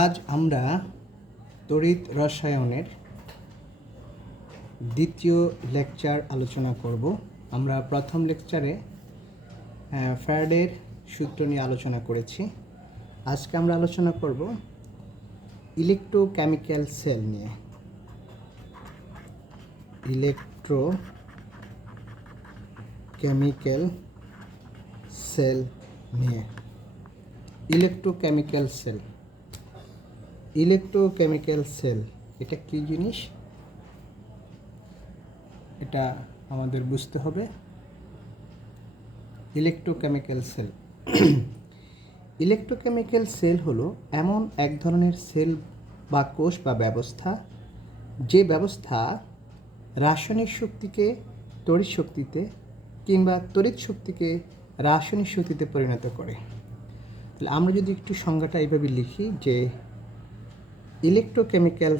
আজ আমরা তড়িৎ রসায়নের দ্বিতীয় লেকচার আলোচনা করব। আমরা প্রথম লেকচারে ফ্যারাডের সূত্র নিয়ে আলোচনা করেছি। আজকে আমরা আলোচনা করব ইলেকট্রোকেমিক্যাল সেল নিয়ে। ইলেকট্রোকেমিক্যাল সেল নিয়ে। ইলেকট্রোকেমিক্যাল সেল এটা কী জিনিস, এটা আমাদের বুঝতে হবে। ইলেকট্রোকেমিক্যাল সেল হলো এমন এক ধরনের সেল বা কোষ বা ব্যবস্থা, যে ব্যবস্থা রাসায়নিক শক্তিকে তড়িৎ শক্তিতে কিংবা তড়িৎ শক্তিকে রাসায়নিক শক্তিতে পরিণত করে। তাহলে আমরা যদি একটু সংজ্ঞাটা এইভাবে লিখি যে ইলেকট্রোকেমিক্যাল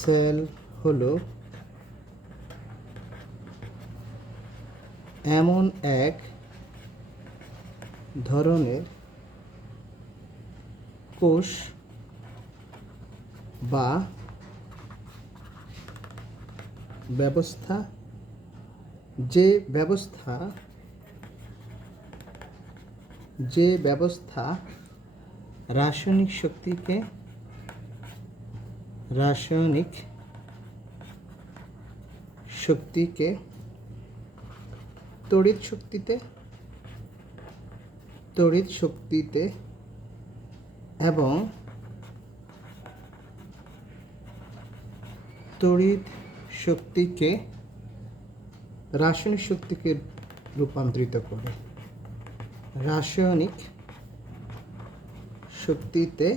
সেল হলো এমন এক ধরনের কোষ বা ব্যবস্থা, যে ব্যবস্থা রাসায়নিক শক্তিকে তড়িৎ শক্তিতে এবং তড়িৎ শক্তিকে রাসায়নিক শক্তিকে রূপান্তরিত করে, রাসায়নিক শক্তিতে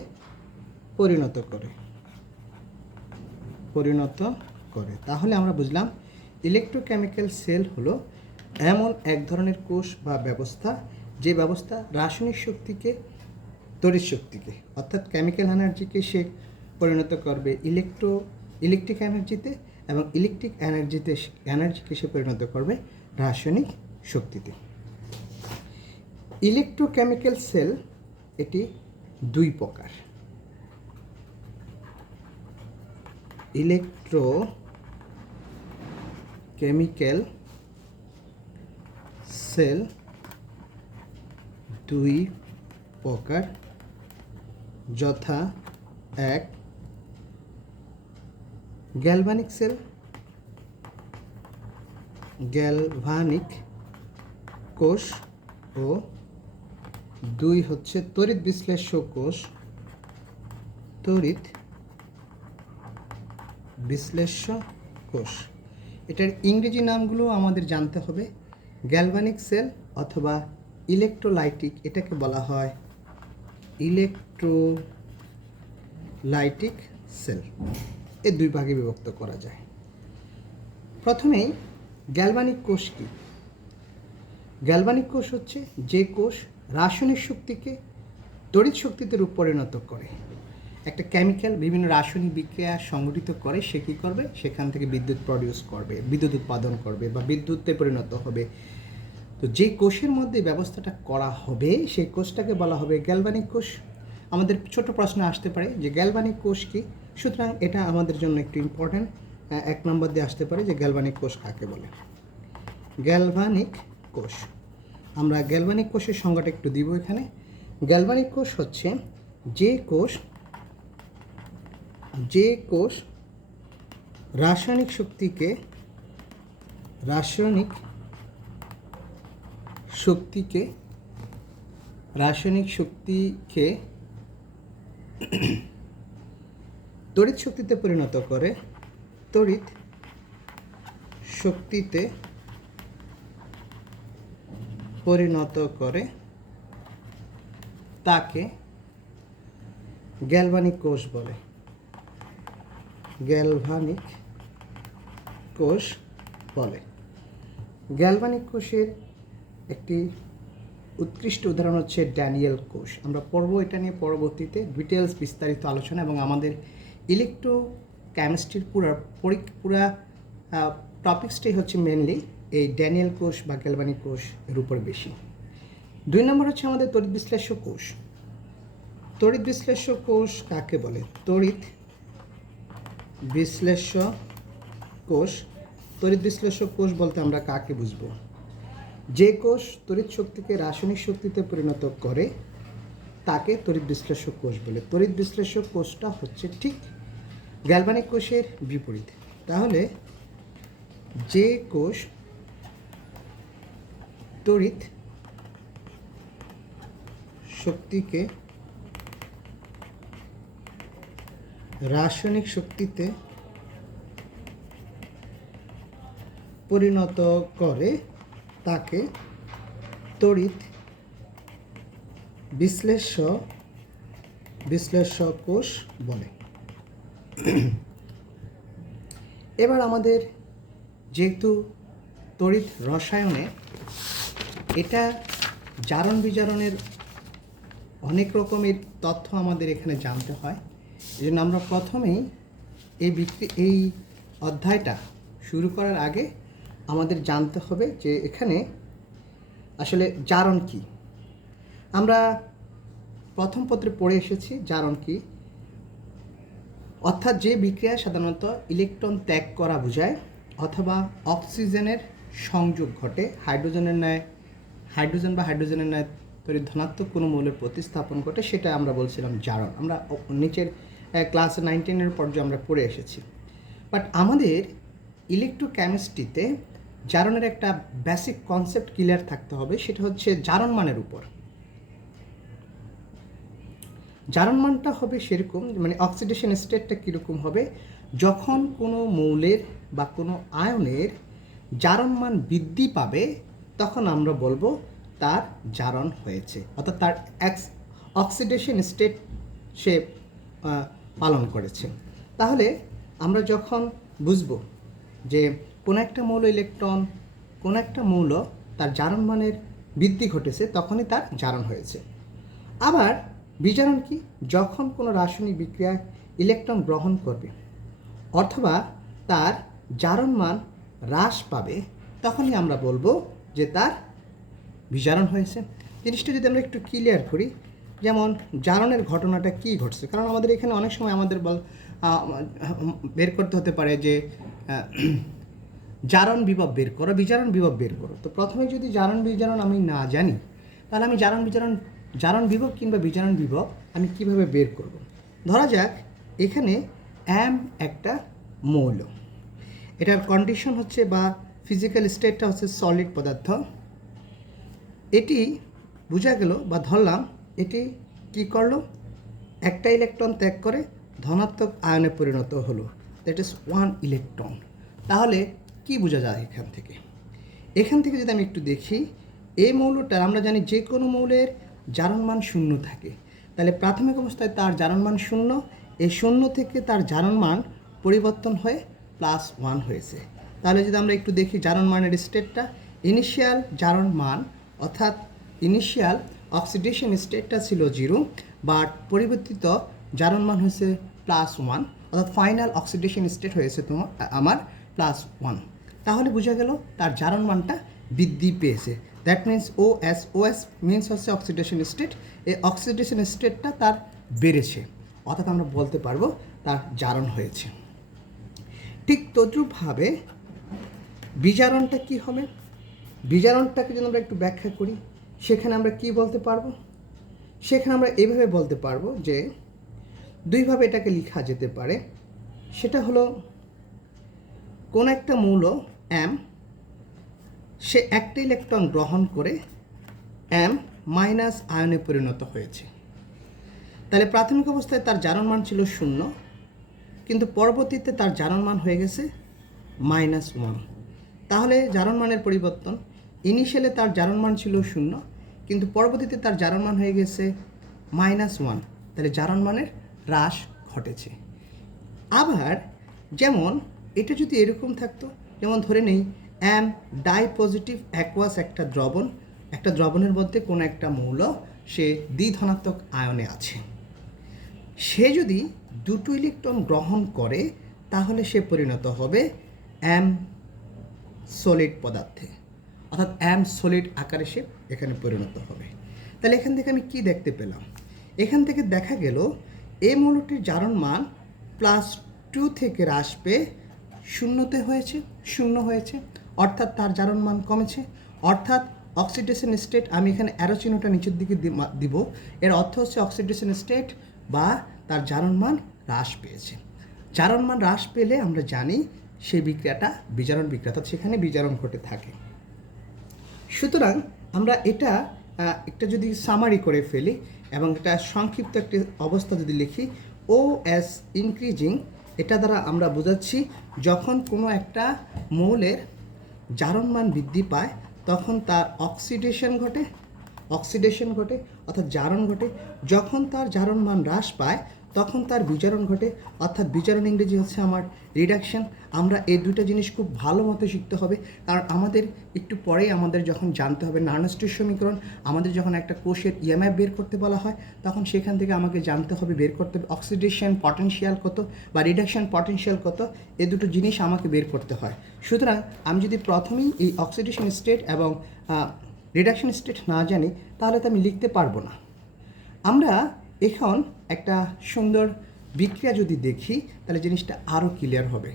পরিণত করে। তাহলে আমরা বুঝলাম ইলেকট্রোকেমিক্যাল সেল হলো এমন এক ধরনের কোষ বা ব্যবস্থা, যে ব্যবস্থা রাসায়নিক শক্তিকে তড়িৎ শক্তিকে অর্থাৎ কেমিক্যাল এনার্জিকে সে পরিণত করবে ইলেকট্রিক এনার্জিতে, এবং ইলেকট্রিক এনার্জিকে সে পরিণত করবে রাসায়নিক শক্তিতে। ইলেকট্রোকেমিক্যাল সেল এটি দুই প্রকার। ইলেকট্রোকেমিক্যাল সেল দুই প্রকার, যথা এক গ্যালভানিক কোষ ও দুই হচ্ছে তড়িৎ বিশ্লেষ্য কোষ। এটার ইংরেজি নামগুলো আমাদের জানতে হবে। গ্যালভানিক সেল অথবা ইলেকট্রোলাইটিক, এটাকে বলা হয় ইলেকট্রোলাইটিক সেল। এ দুই ভাগে বিভক্ত করা যায়। প্রথমেই গ্যালভানিক কোষ কি? গ্যালভানিক কোষ হচ্ছে যে কোষ রাসায়নিক শক্তিকে তড়িৎ শক্তিতে পরিণত করে। একটা কেমিক্যাল বিভিন্ন রাসায়নিক বিক্রিয়া সংঘটিত করে, সে কী করবে? সেখান থেকে বিদ্যুৎ উৎপাদন করবে বা বিদ্যুতে পরিণত হবে। তো যে কোষের মধ্যে ব্যবস্থাটা করা হবে সেই কোষটাকে বলা হবে গ্যালভানিক কোষ। আমাদের ছোট প্রশ্ন আসতে পারে যে গ্যালভানিক কোষ কি, সুতরাং এটা আমাদের জন্য একটু ইম্পর্ট্যান্ট। 1 নম্বর দিয়ে আসতে পারে যে গ্যালভানিক কোষ কাকে বলে। গ্যালভানিক কোষ, আমরা গ্যালভানিক কোষের সংজ্ঞাটা একটু দিব এখানে। গ্যালভানিক কোষ হচ্ছে যে কোষ রাসায়নিক শক্তিকে তড়িৎ শক্তিতে পরিণত করে, তাকে গ্যালভানিক কোষ বলে। গ্যালভানিক কোষের একটি উৎকৃষ্ট উদাহরণ হচ্ছে ড্যানিয়েল কোষ। আমরা পড়ব এটা নিয়ে পরবর্তীতে ডিটেলস বিস্তারিত আলোচনা, এবং আমাদের ইলেকট্রোকেমিস্ট্রির পুরা টপিক্সটাই হচ্ছে মেনলি এই ড্যানিয়েল কোষ বা গ্যালভানিক কোষ এর উপর বেশি। 2 নম্বর হচ্ছে আমাদের তড়িৎ বিশ্লেষ্য কোষ। তড়িৎ বিশ্লেষ্য কোষ কাকে বলে? তড়িৎ বিশ্লেষ্য কোষ, তড়িৎ বিশ্লেষ্য কোষ বলতে আমরা কাকে বুঝবো? যে কোষ তড়িৎ শক্তিকে রাসায়নিক শক্তিতে পরিণত করে তাকে তড়িৎ বিশ্লেষ্য কোষ বলে। তড়িৎ বিশ্লেষ্য কোষটা হচ্ছে ঠিক গ্যালভানিক কোষের বিপরীত। তাহলে যে কোষ তড়িৎ শক্তিকে রাসায়নিক শক্তিতে পরিণত করে তাকে তড়িৎ বিশ্লেষ্য কোষ বলে। এবার আমাদের যেহেতু তড়িৎ রসায়নে এটা জারণ বিজারণের অনেক রকমের তথ্য আমাদের এখানে জানতে হয়, এই জন্য আমরা প্রথমেই এই অধ্যায়টা শুরু করার আগে আমাদের জানতে হবে যে এখানে আসলে জারণ কি। আমরা প্রথম পত্রে পড়ে এসেছি জারণ কি, অর্থাৎ যে বিক্রিয়া সাধারণত ইলেকট্রন ত্যাগ করা বোঝায় অথবা অক্সিজেনের সংযোগ ঘটে হাইড্রোজেনের ন্যায়, হাইড্রোজেন বা হাইড্রোজেনের ন্যায় তড়িৎ ধনাত্মক কোনো মৌলের প্রতিস্থাপন ঘটে, সেটা আমরা বলছিলাম জারণ। আমরা নিচের ক্লাস 9-10 পর্যায়ে আমরা পড়ে এসেছি। বাট আমাদের ইলেকট্রোকেমিস্ট্রিতে জারণের একটা বেসিক কনসেপ্ট ক্লিয়ার থাকতে হবে, সেটা হচ্ছে জারণ মানের উপর। জারণ মানটা হবে সেরকম, মানে অক্সিডেশন স্টেটটা কীরকম হবে, যখন কোনো মৌলের বা কোনো আয়নের জারণ মান বৃদ্ধি পাবে তখন আমরা বলবো তার জারণ হয়েছে, অর্থাৎ তার অক্সিডেশন স্টেট সে পালন করেছে। তাহলে আমরা যখন বুঝবো যে কোনো একটা মৌল ইলেকট্রন, কোনো একটা মৌল তার জারণ মানের বৃদ্ধি ঘটেছে তখনই তার জারণ হয়েছে। আবার বিজারণ কি? যখন কোনো রাসায়নিক বিক্রিয়ায় ইলেকট্রন গ্রহণ করবে অথবা তার জারণ মান হ্রাস পাবে তখনই আমরা বলবো যে তার বিজারণ হয়েছে। জিনিসটা যদি আমরা একটু ক্লিয়ার করি, যেমন জারণের ঘটনাটা কী ঘটছে, কারণ আমাদের এখানে অনেক সময় আমাদের বের করতে হতে পারে যে জারণ বিভব বের করো, বিজারণ বিভব বের করো। তো প্রথমে যদি জারণ বিজারণ আমি না জানি তাহলে আমি জারণ বিভব কিংবা বিজারণ বিভব আমি কিভাবে বের করব? ধরা যাক এখানে একটা মৌল, এটার কন্ডিশন হচ্ছে বা ফিজিক্যাল স্টেটটা হচ্ছে সলিড পদার্থ। এটি বোঝা গেল বা ধরলাম এটি কি করলো, একটা ইলেকট্রন ত্যাগ করে ধনাত্মক আয়নে পরিণত হলো, দ্যাট ইজ 1 ইলেকট্রন। তাহলে কি বোঝা যায় এখান থেকে যদি আমি একটু দেখি, এই মৌলটার আমরা জানি যে কোনো মৌলের জারণ মান 0 থাকে, তাহলে প্রাথমিক অবস্থায় তার জারণ মান 0, এই 0 থেকে তার জারণ মান পরিবর্তন হয়ে +1 হয়েছে। তাহলে যদি আমরা একটু দেখি জারণ মানের স্টেটটা, ইনিশিয়াল জারণ মান অর্থাৎ ইনিশিয়াল অক্সিডেশন স্টেটটা ছিল 0, বাট পরিবর্তিত জারণ মান হয়েছে +1, অর্থাৎ ফাইনাল অক্সিডেশন স্টেট হয়েছে আমার +1। তাহলে বোঝা গেল তার জারণ মানটা বৃদ্ধি পেয়েছে। দ্যাট মিনস OS মিনস হচ্ছে অক্সিডেশন স্টেট, এই অক্সিডেশন স্টেটটা তার বেড়েছে, অর্থাৎ আমরা বলতে পারবো তার জারণ হয়েছে। ঠিক তদ্রূপভাবে বিজারণটা কি হবে? বিজারণটাকে যদি আমরা একটু ব্যাখ্যা করি, সেখানে আমরা কি বলতে পারবো? সেখানে আমরা এইভাবে বলতে পারবো যে দুইভাবে এটাকে লেখা যেতে পারে। সেটা হলো কোন একটা মৌল M, সে একটা ইলেকট্রন গ্রহণ করে M- আয়নে পরিণত হয়েছে। তাহলে প্রাথমিক অবস্থায় তার জারণ মান ছিল 0, কিন্তু পরবর্তীতে তার জারণ মান হয়ে গেছে -1। তাহলে জারণ মানের পরিবর্তন, ইনিশিয়ালে তার জারণ মান ছিল 0, কিন্তু পরবর্তীতে তার জারণ মান হয়ে গেছে -1, তাহলে জারণ মানের হ্রাস ঘটেছে। আবার যেমন এটা যদি এরকম থাকতো, যেমন ধরে নেই ডাইপজিটিভ অ্যাকুয়াস একটা দ্রবণের মধ্যে কোনো একটা মৌল সে দ্বিধনাত্মক আয়নে আছে, সে যদি 2 ইলেকট্রন গ্রহণ করে তাহলে সে পরিণত হবে সলিড পদার্থে, অর্থাৎ অ্যাম সলিড আকারে সে এখানে পরিণত হবে। তাহলে এখান থেকে আমি কি দেখতে পেলাম? এখান থেকে দেখা গেল এই মৌলটির জারণ মান +2 থেকে হ্রাস পেয়ে শূন্য হয়েছে, অর্থাৎ তার জারণ মান কমেছে। অর্থাৎ অক্সিডেশন স্টেট, আমি এখানে অ্যারো চিহ্নটা নিচের দিকে দিব, এর অর্থ হচ্ছে অক্সিডেশন স্টেট বা তার জারণ মান হ্রাস পেয়েছে। জারণ মান হ্রাস পেলে আমরা জানি সেই বিক্রিয়াটা বিজারণ বিক্রিয়া, অর্থাৎ সেখানে বিজারণ ঘটে থাকে। সুতরাং আমরা এটা একটা যদি সামারি করে ফেলি এবং এটা সংক্ষিপ্ত একটি অবস্থা যদি লিখি, ও এস ইনক্রিজিং, এটা দ্বারা আমরা বোঝাচ্ছি যখন কোনো একটা মৌলের জারণ মান বৃদ্ধি পায় তখন তার অক্সিডেশন ঘটে অর্থাৎ জারণ ঘটে। যখন তার জারণ মান হ্রাস পায় তখন তার বিজারণ ঘটে, অর্থাৎ বিজারণ ইংরেজি হচ্ছে আমার রিডাকশন। আমরা এই দুটো জিনিস খুব ভালো মতো শিখতে হবে, কারণ আমাদের একটু পরেই আমাদের যখন জানতে হবে নার্নস্টের সমীকরণ, আমাদের যখন একটা কোষের ইএমএফ বের করতে বলা হয় তখন সেখান থেকে আমাকে জানতে হবে, বের করতে হবে অক্সিডেশন পটেনশিয়াল কত বা রিডাকশন পটেনশিয়াল কত, এই দুটো জিনিস আমাকে বের করতে হয়। সুতরাং আমি যদি প্রথমেই এই অক্সিডেশন স্টেট এবং রিডাকশন স্টেট না জানি তাহলে তো আমি লিখতে পারবো না। আমরা এখন একটা সুন্দর বিক্রিয়া যদি দেখি তাহলে জিনিসটা আরও ক্লিয়ার হবে।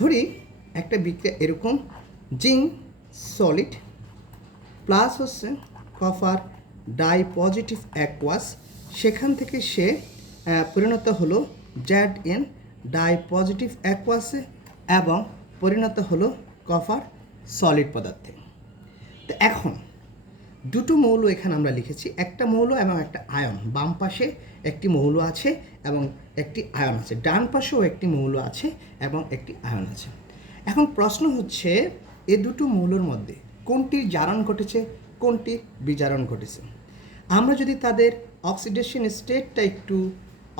ধরি একটা বিক্রিয়া এরকম, জিঙ্ক সলিড প্লাস হচ্ছে কপার ডাই পজিটিভ অ্যাকোয়াস, সেখান থেকে সে পরিণত হলো ZN ডাই পজিটিভ অ্যাকোয়াসে এবং পরিণত হলো কপার সলিড পদার্থে। তো এখন দুটো মৌল এখানে আমরা লিখেছি, একটা মৌল এবং একটা আয়ন। বাম পাশে একটি মৌল আছে এবং একটি আয়ন আছে, ডান পাশেও একটি মৌল আছে এবং একটি আয়ন আছে। এখন প্রশ্ন হচ্ছে এ দুটো মৌলের মধ্যে কোনটির জারণ ঘটেছে, কোনটির বিজারণ ঘটেছে। আমরা যদি তাদের অক্সিডেশন স্টেটটা একটু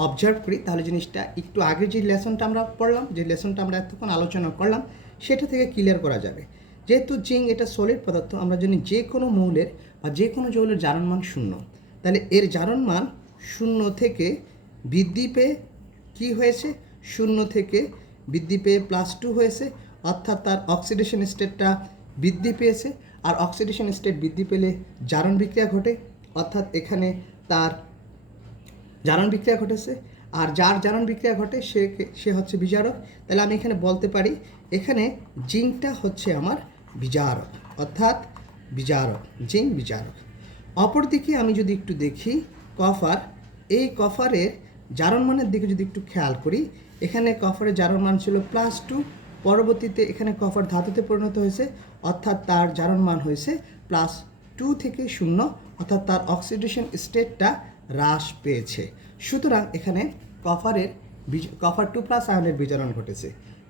অবজার্ভ করি তাহলে জিনিসটা একটু আগে যে লেসনটা আমরা পড়লাম, যে লেসনটা আমরা এতক্ষণ আলোচনা করলাম সেটা থেকে ক্লিয়ার করা যাবে। যেহেতু জিঙ্ক এটা সলিড পদার্থ, আমরা জানি যে কোনো মৌলের বা যে কোনো যৌগের জারণ মান 0, তাহলে এর জারণ মান 0 থেকে বৃদ্ধি পেয়ে কী হয়েছে, 0 থেকে বৃদ্ধি পেয়ে +2 হয়েছে, অর্থাৎ তার অক্সিডেশন স্টেটটা বৃদ্ধি পেয়েছে। আর অক্সিডেশন স্টেট বৃদ্ধি পেলে জারণ বিক্রিয়া ঘটে, অর্থাৎ এখানে তার জারণ বিক্রিয়া ঘটেছে। আর যার জারণ বিক্রিয়া ঘটে সে হচ্ছে বিজারক। তাহলে আমি এখানে বলতে পারি এখানে জিঙ্কটা হচ্ছে আমার বিজারক, অর্থাৎ বিজারক, জিঙ্ক বিজারক। অপরদিকে আমি যদি একটু দেখি কপার, এই কপারের জারণ মানের দিকে যদি একটু খেয়াল করি, এখানে কপারের জারণ মান ছিল +2, পরবর্তীতে এখানে কপার ধাতুতে পরিণত হয়েছে, অর্থাৎ তার জারণ মান হয়েছে +2 থেকে 0, অর্থাৎ তার অক্সিডেশন স্টেটটা হ্রাস পেয়েছে। সুতরাং এখানে কপার 2+ আয়নের বিজারণ ঘটেছে।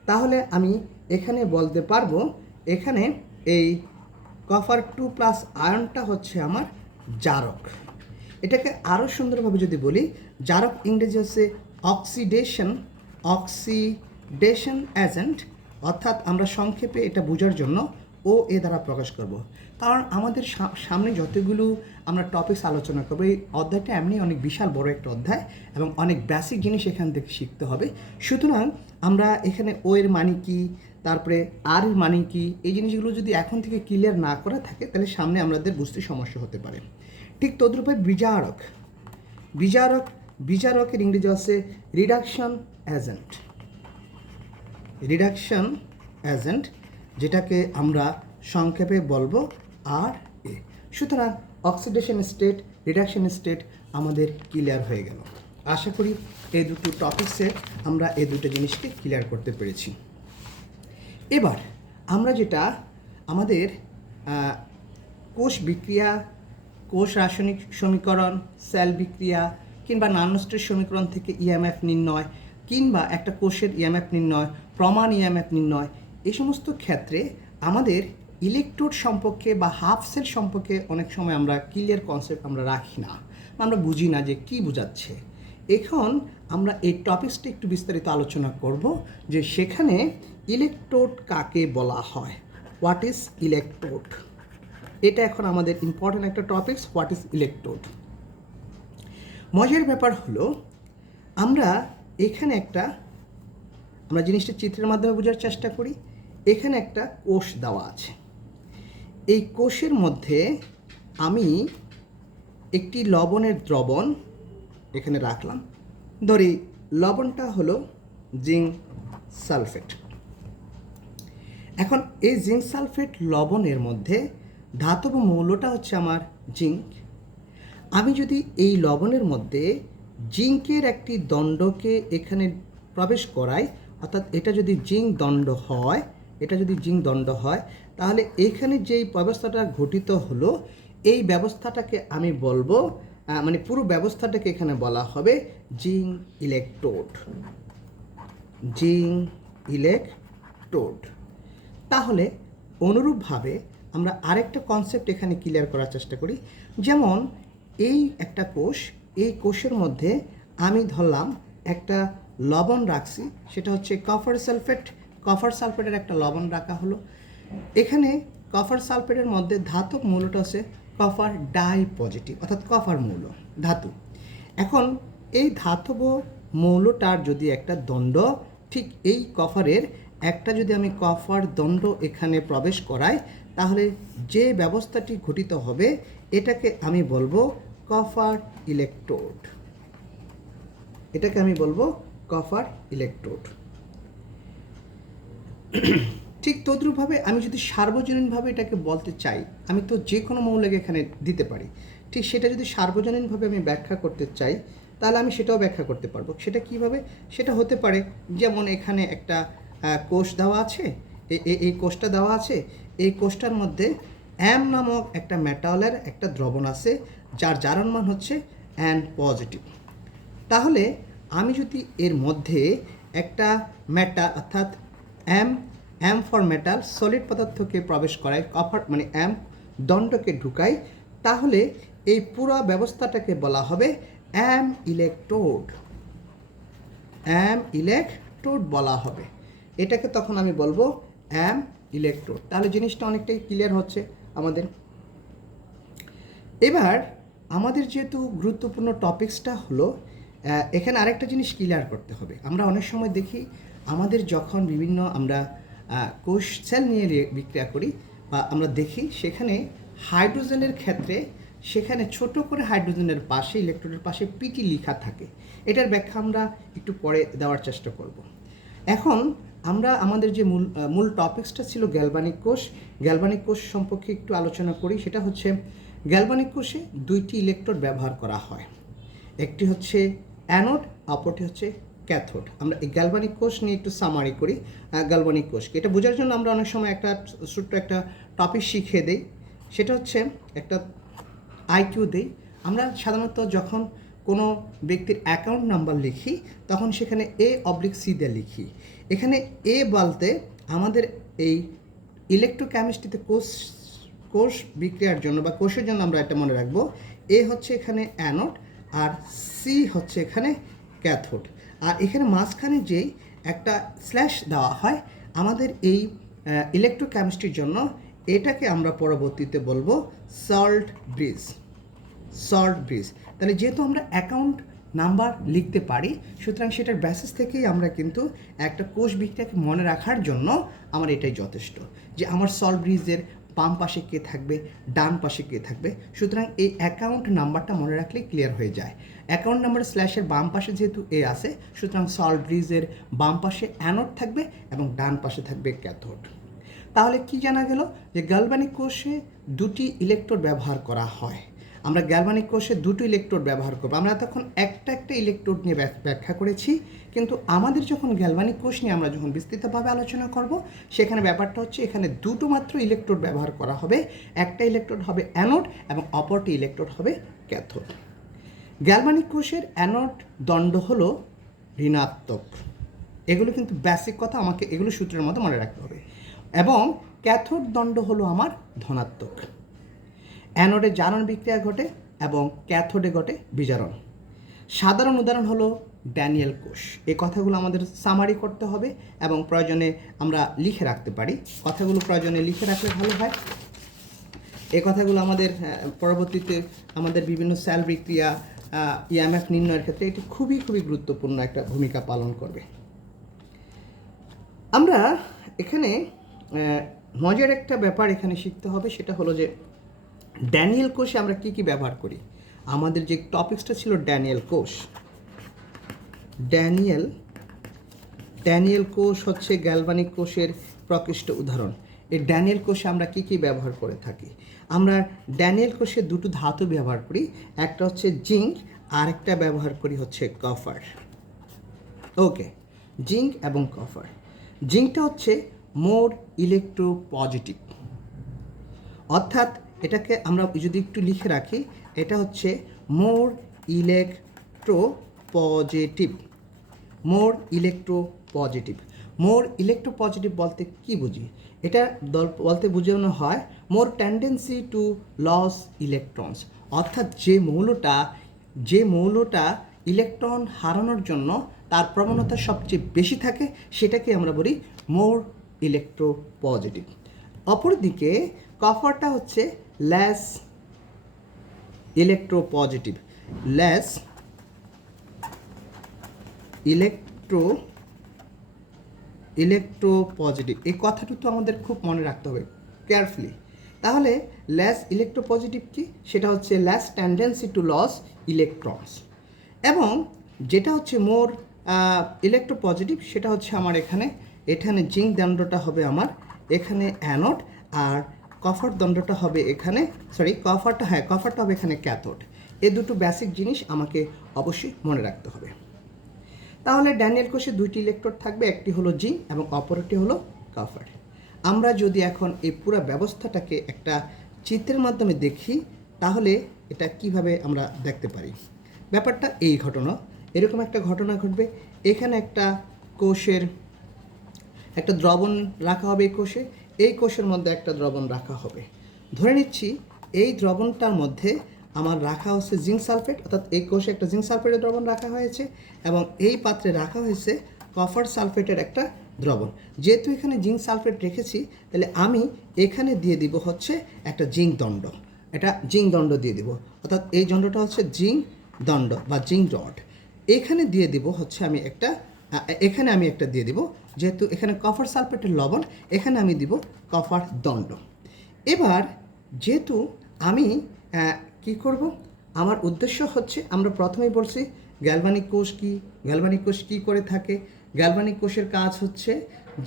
তাহলে আমি এখানে বলতে পারবো এখানে এই কপার 2+ আয়নটা হচ্ছে আমার জারক। এটাকে আরও সুন্দরভাবে যদি বলি, জারক ইংরেজি হচ্ছে অক্সিডেশন এজেন্ট, অর্থাৎ আমরা সংক্ষেপে এটা বোঝার জন্য ও এ দ্বারা প্রকাশ করব। কারণ আমাদের সামনে যতগুলো আমরা টপিকস আলোচনা করবো, এই অধ্যায়টা এমনি অনেক বিশাল বড় একটা অধ্যায় এবং অনেক বেসিক জিনিস এখান থেকে শিখতে হবে। সুতরাং আমরা এখানে ও এর মানে কী, তারপরে আর এর মানে কী, এই জিনিসগুলো যদি এখন থেকে ক্লিয়ার না করা থাকে তাহলে সামনে আমাদের বুঝতে সমস্যা হতে পারে। ঠিক তদ্রূপে বিজারকের ইংরেজি হচ্ছে রিডাকশন এজেন্ট, যেটাকে আমরা সংক্ষেপে বলবো আর এ। সুতরাং অক্সিডেশন স্টেট, রিডাকশন স্টেট আমাদের ক্লিয়ার হয়ে গেল। আশা করি এই দুটো টপিকসে আমরা এই দুটো জিনিসকে ক্লিয়ার করতে পেরেছি। এবার আমরা যেটা আমাদের কোষ বিক্রিয়া, কোষ রাসায়নিক সমীকরণ, সেল বিক্রিয়া কিংবা নার্নস্টের সমীকরণ থেকে ইএমএফ নির্ণয় কিংবা একটা কোষের ইএমএফ নির্ণয়, প্রমাণ ইএমএফ নির্ণয়, এই সমস্ত ক্ষেত্রে আমাদের ইলেকট্রোড সম্পর্কে বা হাফ সেল সম্পর্কে অনেক সময় আমরা ক্লিয়ার কনসেপ্ট আমরা রাখি না, আমরা বুঝি না যে কী বোঝাচ্ছে। এখন আমরা এই টপিকসটা একটু বিস্তারিত আলোচনা করব যে সেখানে ইলেকট্রোড কাকে বলা হয়, হোয়াট ইজ ইলেকট্রোড। এটা এখন আমাদের ইম্পর্টেন্ট একটা টপিকস, হোয়াট ইজ ইলেকট্রোড। মজার ব্যাপার হলো আমরা এখানে আমরা জিনিসটা চিত্রের মাধ্যমে বোঝার চেষ্টা করি। এখানে একটা কোষ দেওয়া আছে। এই কোষের মধ্যে আমি একটি লবণের দ্রবণ এখানে রাখলাম। ধরি লবণটা হলো জিঙ্ক সালফেট। এখন এই জিঙ্ক সালফেট লবণের মধ্যে ধাতব মৌলটা হচ্ছে আমার জিঙ্ক। আমি যদি এই লবণের মধ্যে জিঙ্কের একটি দণ্ডকে এখানে প্রবেশ করাই, অর্থাৎ এটা যদি জিঙ্ক দণ্ড হয়, তাহলে এখানে যেই ব্যবস্থাটা ঘটিত হলো, এই ব্যবস্থাটাকে আমি বলবো, মানে পুরো ব্যবস্থাটাকে এখানে বলা হবে জিঙ্ক ইলেকট্রোড। তাহলে অনুরূপভাবে আমরা আরেকটা কনসেপ্ট এখানে ক্লিয়ার করার চেষ্টা করি। যেমন এই একটা কোষ, এই কোষের মধ্যে আমি ধরলাম একটা লবণ রাখছি, সেটা হচ্ছে কপার সালফেটের একটা লবণ রাখা হলো। এখানে কপার সালফেটের মধ্যে ধাতব মৌলটা হচ্ছে কপার ডাই পজিটিভ, অর্থাৎ কপার মৌল ধাতু। এখন এই ধাতব মৌলটার যদি একটা দণ্ড, ঠিক এই কপারের একটা যদি আমি কপার দণ্ড এখানে প্রবেশ করাই, তাহলে যে ব্যবস্থাটি ঘটিত হবে এটাকে আমি বলবো কপার ইলেকট্রোড। ঠিক তদ্রূপভাবে আমি যদি সার্বজনীনভাবে এটাকে বলতে চাই, আমি তো যে কোনো মৌলকে এখানে দিতে পারি। ঠিক সেটা যদি সার্বজনীনভাবে আমি ব্যাখ্যা করতে চাই, তাহলে আমি সেটাও ব্যাখ্যা করতে পারবো। সেটা কিভাবে? সেটা হতে পারে যেমন এখানে একটা কোষ দেওয়া আছে, এই কোষটা দেওয়া আছে। এই কোষটার মধ্যে অ্যাম নামক একটা মেটালের একটা দ্রবণ আছে, যার জারণ মান হচ্ছে N পজিটিভ। তাহলে আমি যদি এর মধ্যে একটা মেটাল, অর্থাৎ অ্যাম ফর মেটাল, সলিড পদার্থকে প্রবেশ করাই, কপার মানে অ্যাম দণ্ডকে ঢুকাই, তাহলে এই পুরো ব্যবস্থাটাকে বলা হবে অ্যাম ইলেকট্রোড বলা হবে। এটাকে তখন আমি বলবো অ্যাম ইলেকট্রোড। তাহলে জিনিসটা অনেকটাই ক্লিয়ার হচ্ছে আমাদের। এবার আমাদের যেহেতু গুরুত্বপূর্ণ টপিকসটা হলো, এখানে আরেকটা জিনিস ক্লিয়ার করতে হবে। আমরা অনেক সময় দেখি আমাদের যখন বিভিন্ন আমরা কোষ সেল নিয়ে বিক্রিয়া করি বা আমরা দেখি, সেখানে হাইড্রোজেনের ক্ষেত্রে সেখানে ছোট করে হাইড্রোজেনের পাশে, ইলেকট্রনের পাশে পিটি লেখা থাকে। এটার ব্যাখ্যা আমরা একটু পরে দেওয়ার চেষ্টা করব। এখন আমরা আমাদের যে মূল টপিকসটা ছিল গ্যালভানিক কোষ সম্পর্কে একটু আলোচনা করি। সেটা হচ্ছে গ্যালভানিক কোষে দুইটি ইলেকট্রোড ব্যবহার করা হয়, একটি হচ্ছে অ্যানোড, অপরটি হচ্ছে ক্যাথোড। আমরা এই গ্যালভানিক কোষ নিয়ে একটু সামারি করি। গ্যালভানিক কোষকে এটা বোঝার জন্য আমরা অনেক সময় একটা ছোট্ট একটা টপিক শিখিয়ে দিই, সেটা হচ্ছে একটা আইকিউ দিই। আমরা সাধারণত যখন কোনো ব্যক্তির অ্যাকাউন্ট নাম্বার লিখি, তখন সেখানে A/C দিয়ে লিখি। এখানে এ বলতে আমাদের এই ইলেকট্রোকেমিস্ট্রিতে কোষ বিক্রিয়ার জন্য বা কোষের জন্য আমরা এটা মনে রাখবো, এ হচ্ছে এখানে অ্যানোড আর সি হচ্ছে এখানে ক্যাথোড। আর এখানে মাঝখানে যেই একটা স্ল্যাশ দেওয়া হয় আমাদের এই ইলেকট্রোকেমিস্ট্রির জন্য, এটাকে আমরা পরবর্তীতে বলবো সল্ট ব্রিজ। তাহলে যেহেতু আমরা অ্যাকাউন্ট নাম্বার লিখতে পারি, সুতরাং সেটার বেসিস থেকেই আমরা কিন্তু একটা কোষ বিক্রিয়াকে মনে রাখার জন্য আমার এটাই যথেষ্ট যে আমার সল্ট ব্রিজের বাম পাশে কে থাকবে, ডান পাশে কে থাকবে। সুতরাং এই অ্যাকাউন্ট নাম্বারটা মনে রাখলে ক্লিয়ার হয়ে যায়। অ্যাকাউন্ট নাম্বার স্ল্যাশের বাম পাশে যেহেতু এ আছে, সুতরাং সল্ট ব্রিজের বাম পাশে অ্যানোড থাকবে এবং ডান পাশে থাকবে ক্যাথোড। তাহলে কি জানা গেল যে গ্যালভানিক কোষে দুটি ইলেকট্রোড ব্যবহার করা হয়। আমরা গ্যালভানিক কোষে দুটো ইলেকট্রোড ব্যবহার করব। আমরা তখন একটা ইলেকট্রোড নিয়ে ব্যাখ্যা করেছি, কিন্তু আমাদের যখন গ্যালভানিক কোষ নিয়ে আমরা যখন বিস্তৃতভাবে আলোচনা করব, সেখানে ব্যাপারটা হচ্ছে এখানে দুটো মাত্র ইলেকট্রোড ব্যবহার করা হবে। একটা ইলেকট্রোড হবে অ্যানোড এবং অপরটি ইলেকট্রোড হবে ক্যাথোড। গ্যালভানিক কোষের অ্যানোড দণ্ড হলো ঋণাত্মক। এগুলো কিন্তু বেসিক কথা, আমাকে এগুলো সূত্রের মতো মনে রাখতে হবে। এবং ক্যাথোড দণ্ড হলো আমার ধনাত্মক। অ্যানোডে জারণ বিক্রিয়া ঘটে এবং ক্যাথোডে ঘটে বিজারণ। সাধারণ উদাহরণ হলো ড্যানিয়েল কোষ। এই কথাগুলো আমাদের সামারি করতে হবে এবং প্রয়োজনে আমরা লিখে রাখতে পারি। কথাগুলো প্রয়োজনে লিখে রাখলে ভালো হয়। এই কথাগুলো আমাদের পরবর্তীতে আমাদের বিভিন্ন সেল বিক্রিয়া, ইএমএফ নির্ণয়ের ক্ষেত্রে এটি খুবই গুরুত্বপূর্ণ একটা ভূমিকা পালন করবে। আমরা এখানে মজার একটা ব্যাপার এখানে শিখতে হবে, সেটা হলো যে ড্যানিয়েল কোষে আমরা কী কী ব্যবহার করি। আমাদের যে টপিক্সটা ছিল ড্যানিয়েল কোষ, ড্যানিয়েল কোষ হচ্ছে গ্যালভানিক কোষের প্রকৃষ্ট উদাহরণ। এই ড্যানিয়েল কোষে আমরা কী কী ব্যবহার করে থাকি? আমরা ড্যানিয়েল কোষে দুটো ধাতু ব্যবহার করি, একটা হচ্ছে জিঙ্ক, আর একটা ব্যবহার করি হচ্ছে কপার। ওকে, জিঙ্ক এবং কপার। জিঙ্কটা হচ্ছে মোর ইলেকট্রো পজিটিভ, অর্থাৎ এটাকে আমরা যদি একটু লিখে রাখি, এটা হচ্ছে মোর ইলেকট্রো পজিটিভ। মোর ইলেকট্রো পজিটিভ, মোর ইলেকট্রো পজিটিভ বলতে কি বুঝি? এটা বলতে বোঝানো হয় মোর টেন্ডেন্সি টু লস ইলেকট্রনস, অর্থাৎ যে মৌলটা ইলেকট্রন হারানোর জন্য তার প্রবণতা সবচেয়ে বেশি থাকে, সেটাকে আমরা বলি মোর ইলেকট্রো পজিটিভ। অপরদিকে কপারটা হচ্ছে less electro positive, less electro positive. এই কথাটা তো আমাদের খুব মনে রাখতে হবে কেয়ারফুলি। তাহলে লেস ইলেকট্রো পজিটিভ কি? সেটা হচ্ছে less tendency to lose electrons. এবং যেটা হচ্ছে মোর ইলেকট্রো পজিটিভ, সেটা হচ্ছে আমার এখানে জিঙ্ক দণ্ডটা হবে আমার এখানে অ্যানোড, আর কপার দণ্ডটা হবে এখানে, কপারটা হবে এখানে ক্যাথোড। এই দুটো বেসিক জিনিস আমাকে অবশ্যই মনে রাখতে হবে। তাহলে ড্যানিয়েল কোষে দুইটি ইলেকট্রোড থাকবে, একটি হলো জিঙ্ক এবং অপরটি হলো কপার। আমরা যদি এখন এই পুরো ব্যবস্থাটাকে একটা চিত্রের মাধ্যমে দেখি, তাহলে এটা কিভাবে আমরা দেখতে পারি। ব্যাপারটা এই ঘটনা, এরকম একটা ঘটনা ঘটবে। এখানে একটা কোষের একটা দ্রবণ রাখা হবে, এই কোষের মধ্যে একটা দ্রবণ রাখা হবে। ধরে নিচ্ছি এই দ্রবণটার মধ্যে আমার রাখা হচ্ছে জিঙ্ক সালফেট, অর্থাৎ এই কোষে একটা জিঙ্ক সালফেটের দ্রবণ রাখা হয়েছে, এবং এই পাত্রে রাখা হয়েছে কপার সালফেটের একটা দ্রবণ। যেহেতু এখানে জিঙ্ক সালফেট রেখেছি, তাহলে আমি এখানে দিয়ে দিব হচ্ছে একটা জিঙ্ক দণ্ড, এটা জিঙ্ক দণ্ড দিয়ে দিব, অর্থাৎ এই দণ্ডটা হচ্ছে জিঙ্ক দণ্ড বা জিঙ্ক রড। এখানে দিয়ে দিব হচ্ছে এখানে আমি একটা দিয়ে দিব, যেহেতু এখানে কপার সালফেটের লবণ, এখানে আমি দিব কপার দণ্ড। এবার যেহেতু আমি কি করব, আমার উদ্দেশ্য হচ্ছে, আমরা প্রথমেই বলছি গ্যালভানিক কোষ কী করে থাকে। গ্যালভানিক কোষের কাজ হচ্ছে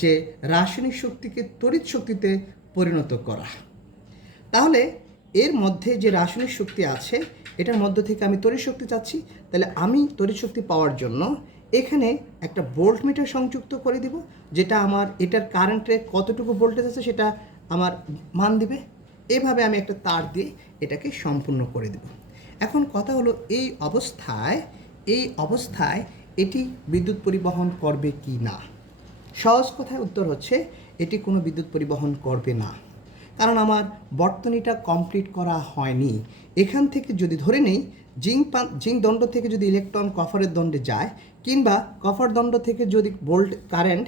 যে রাসায়নিক শক্তিকে তড়িৎ শক্তিতে পরিণত করা। তাহলে এর মধ্যে যে রাসায়নিক শক্তি আছে, এটার মধ্য থেকে আমি তড়িৎ শক্তি চাচ্ছি, তাহলে আমি তড়িৎ শক্তি পাওয়ার জন্য এখানে একটা ভোল্ট মিটার সংযুক্ত করে দিব, যেটা আমার এটার কারেন্টে কতটুকু ভোল্টেজ আছে সেটা আমার মান দিবে। এভাবে আমি একটা তার দিয়ে এটাকে সম্পূর্ণ করে দেব। এখন কথা হলো, এই অবস্থায় এটি বিদ্যুৎ পরিবহন করবে কি না? সহজ কথায় উত্তর হচ্ছে এটি কোনো বিদ্যুৎ পরিবহন করবে না, কারণ আমার বর্তনীটা কমপ্লিট করা হয়নি। এখান থেকে যদি ধরে নেই জিঙ্ক দণ্ড থেকে যদি ইলেকট্রন কপারের দণ্ডে যায়, কিংবা কপার দণ্ড থেকে যদি কারেন্ট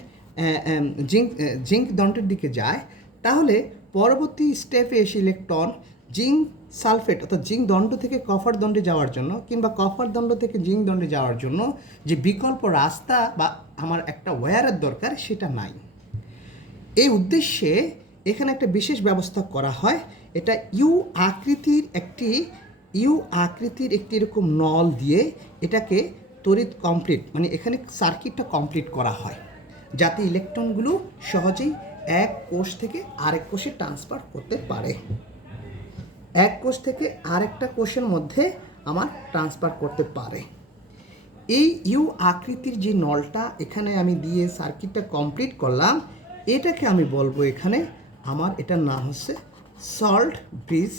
জিঙ্ক দণ্ডের দিকে যায়, তাহলে পরবর্তী স্টেপে এসে ইলেকট্রন জিঙ্ক সালফেট অর্থাৎ জিঙ্ক দণ্ড থেকে কপার দণ্ডে যাওয়ার জন্য, কিংবা কপার দণ্ড থেকে জিঙ্ক দণ্ডে যাওয়ার জন্য যে বিকল্প রাস্তা বা আমার একটা ওয়্যারের দরকার, সেটা নাই। এই উদ্দেশ্যে এখানে একটা বিশেষ ব্যবস্থা করা হয়। এটা ইউ আকৃতির একটি এরকম নল দিয়ে এটাকে মানে এখানে সার্কিটটা কমপ্লিট করা হয়, যাতে ইলেকট্রনগুলো সহজেই এক কোষ থেকে আরেক কোষে ট্রান্সফার করতে পারে, এক কোষ থেকে আরেকটা কোষের মধ্যে আমার ট্রান্সফার করতে পারে। এই ইউ আকৃতির যে নলটা এখানে আমি দিয়ে সার্কিটটা কমপ্লিট করলাম, এটাকে আমি বলবো এখানে আমার এটার নাম হচ্ছে সল্ট ব্রিজ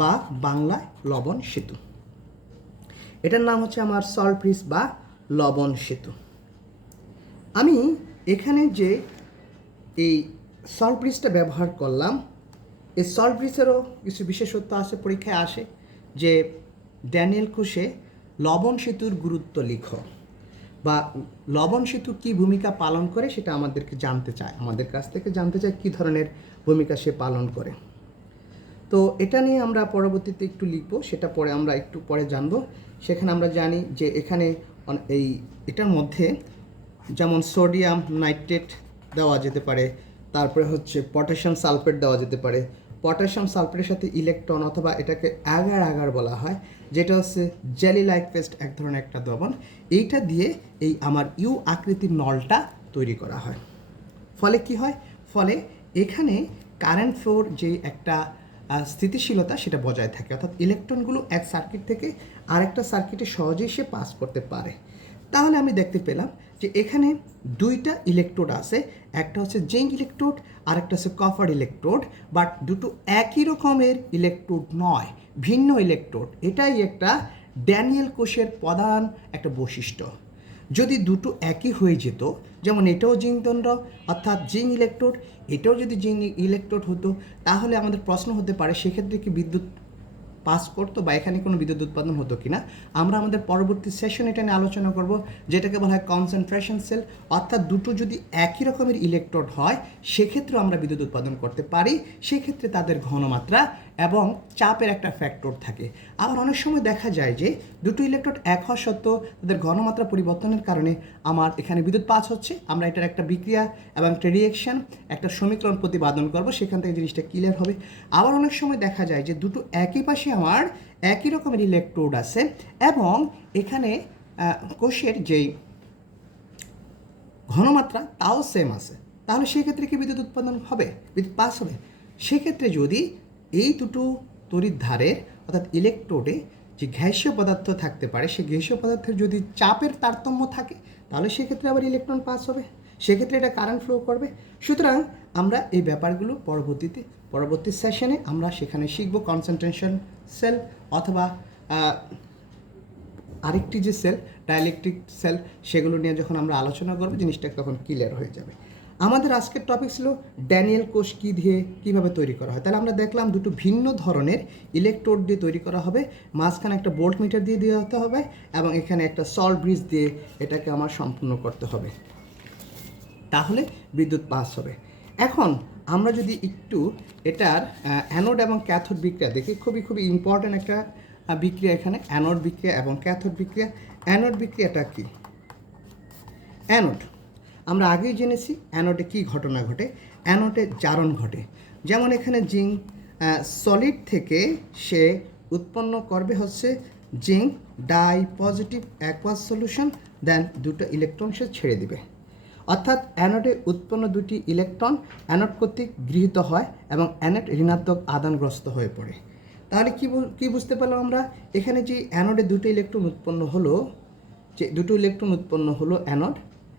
বা বাংলায় লবণ সেতু। এটার নাম হচ্ছে আমার সল্ট ব্রিজ বা লবণ সেতু। আমি এখানে যে এই সল্ট ব্রিজটা ব্যবহার করলাম, এই সল্ট ব্রিজেরও কিছু বিশেষত্ব আছে, পরীক্ষায় আসে যে ড্যানিয়েল কোষে লবণ সেতুর গুরুত্ব লিখো, বা লবণ সেতু কী ভূমিকা পালন করে সেটা আমাদের কাছ থেকে জানতে চায় কী ধরনের ভূমিকা সে পালন করে। তো এটা নিয়ে আমরা পরবর্তীতে একটু লিখব, সেটা পরে আমরা একটু পরে জানব। সেখানে আমরা জানি যে এখানে এটার মধ্যে যেমন সোডিয়াম নাইট্রেট দেওয়া যেতে পারে, তারপরে হচ্ছে পটাশিয়াম সালফেট দেওয়া যেতে পারে। পটাশিয়াম সালফেটের সাথে ইলেকট্রন অথবা এটাকে অ্যাগার অ্যাগার বলা হয়, যেটা হচ্ছে জেলি লাইক পেস্ট এক ধরনের একটা দ্রবণ। এইটা দিয়ে এই আমার ইউ আকৃতির নলটা তৈরি করা হয়। ফলে কি হয়, ফলে এখানে কারেন্ট ফ্লোর যে একটা স্থিতিশীলতা সেটা বজায় থাকে, অর্থাৎ ইলেকট্রনগুলো এক সার্কিট থেকে আরেকটা সার্কিটে সহজেই সে পাস করতে পারে। তাহলে আমি দেখতে পেলাম যে এখানে দুইটা ইলেকট্রোড আছে, একটা হচ্ছে জিঙ্ক ইলেকট্রোড আর একটা হচ্ছে কপার ইলেকট্রোড, বাট দুটো একই রকমের ইলেকট্রোড নয়, ভিন্ন ইলেকট্রোড। এটাই একটা ড্যানিয়েল কোষের প্রধান একটা বৈশিষ্ট্য। যদি দুটো একই হয়ে যেত, যেমন এটাও জিঙ্ক দণ্ড অর্থাৎ জিঙ্ক ইলেকট্রোড, এটাও যদি জিঙ্ক ইলেকট্রোড হতো, তাহলে আমাদের প্রশ্ন হতে পারে সেক্ষেত্রে কি বিদ্যুৎ পাস করতো বা এখানে কোনো বিদ্যুৎ উৎপাদন হতো কি না। আমরা আমাদের পরবর্তী সেশন এটা নিয়ে আলোচনা করব, যেটাকে বলা হয় কনসেন্ট্রেশন সেল। অর্থাৎ দুটো যদি একই রকমের ইলেকট্রোড হয় সেক্ষেত্রে আমরা বিদ্যুৎ উৎপাদন করতে পারি, সেক্ষেত্রে তাদের ঘনমাত্রা এবং চাপের একটা ফ্যাক্টর থাকে। আবার অনেক সময় দেখা যায় যে দুটো ইলেকট্রোড এক হওয়া সত্ত্বেও তাদের ঘনমাত্রা পরিবর্তনের কারণে আমার এখানে বিদ্যুৎ পাস হচ্ছে। আমরা এটার একটা বিক্রিয়া এবং একটা রিয়েকশন, একটা সমীকরণ প্রতিপাদন করব, সেখান থেকে জিনিসটা ক্লিয়ার হবে। আবার অনেক সময় দেখা যায় যে দুটো একই পাশে আমার একই রকমের ইলেকট্রোড আছে এবং এখানে কোষের যেই ঘনমাত্রা তাও সেম আছে, তাহলে সেক্ষেত্রে কি বিদ্যুৎ উৎপাদন হবে, বিদ্যুৎ পাস হবে? সেক্ষেত্রে যদি এই দুটো তড়িৎধারের অর্থাৎ ইলেকট্রোডে যে গ্যাসীয় পদার্থ থাকতে পারে, সেই গ্যাসীয় পদার্থের যদি চাপের তারতম্য থাকে, তাহলে সেক্ষেত্রে আবার ইলেকট্রন পাস হবে, সেক্ষেত্রে এটা কারেন্ট ফ্লো করবে। সুতরাং আমরা এই ব্যাপারগুলো পরবর্তী সেশনে আমরা সেখানে শিখব। কনসেন্ট্রেশন সেল অথবা আরেকটি যে সেল ডাইলেকট্রিক সেল, সেগুলো নিয়ে যখন আমরা আলোচনা করব জিনিসটা তখন ক্লিয়ার হয়ে যাবে। আমাদের আজকের টপিক ছিল ড্যানিয়েল কোষ কী দিয়ে কীভাবে তৈরি করা হয়। তাহলে আমরা দেখলাম দুটো ভিন্ন ধরনের ইলেকট্রোড দিয়ে তৈরি করা হবে, মাঝখানে একটা ভোল্ট মিটার দিয়ে দিতে হবে এবং এখানে একটা সল্ট ব্রিজ দিয়ে এটাকে আমার সম্পূর্ণ করতে হবে, তাহলে বিদ্যুৎ পাস হবে। এখন আমরা যদি একটু এটার অ্যানোড এবং ক্যাথোড বিক্রিয়া দেখি, খুবই ইম্পর্ট্যান্ট একটা বিক্রিয়া এখানে, অ্যানোড বিক্রিয়া এবং ক্যাথোড বিক্রিয়া। অ্যানোড বিক্রিয়াটা কি? অ্যানোড আমরা আগেই জেনেছি অ্যানোডে কী ঘটনা ঘটে। অ্যানোডে জারণ ঘটে। যেমন এখানে জিঙ্ক সলিড থেকে সে উৎপন্ন করবে হচ্ছে zinc die positive aqueous solution, দেন দুটো ইলেকট্রন সে ছেড়ে দিবে। অর্থাৎ অ্যানোডে উৎপন্ন দুটি ইলেকট্রন অ্যানোড কর্তৃক গৃহীত হয় এবং অ্যানোড ঋণাত্মক আদানগ্রস্ত হয়ে পড়ে। তাহলে কি বুঝতে পারলাম আমরা? এখানে যে অ্যানোডে দুটো ইলেকট্রন উৎপন্ন হলো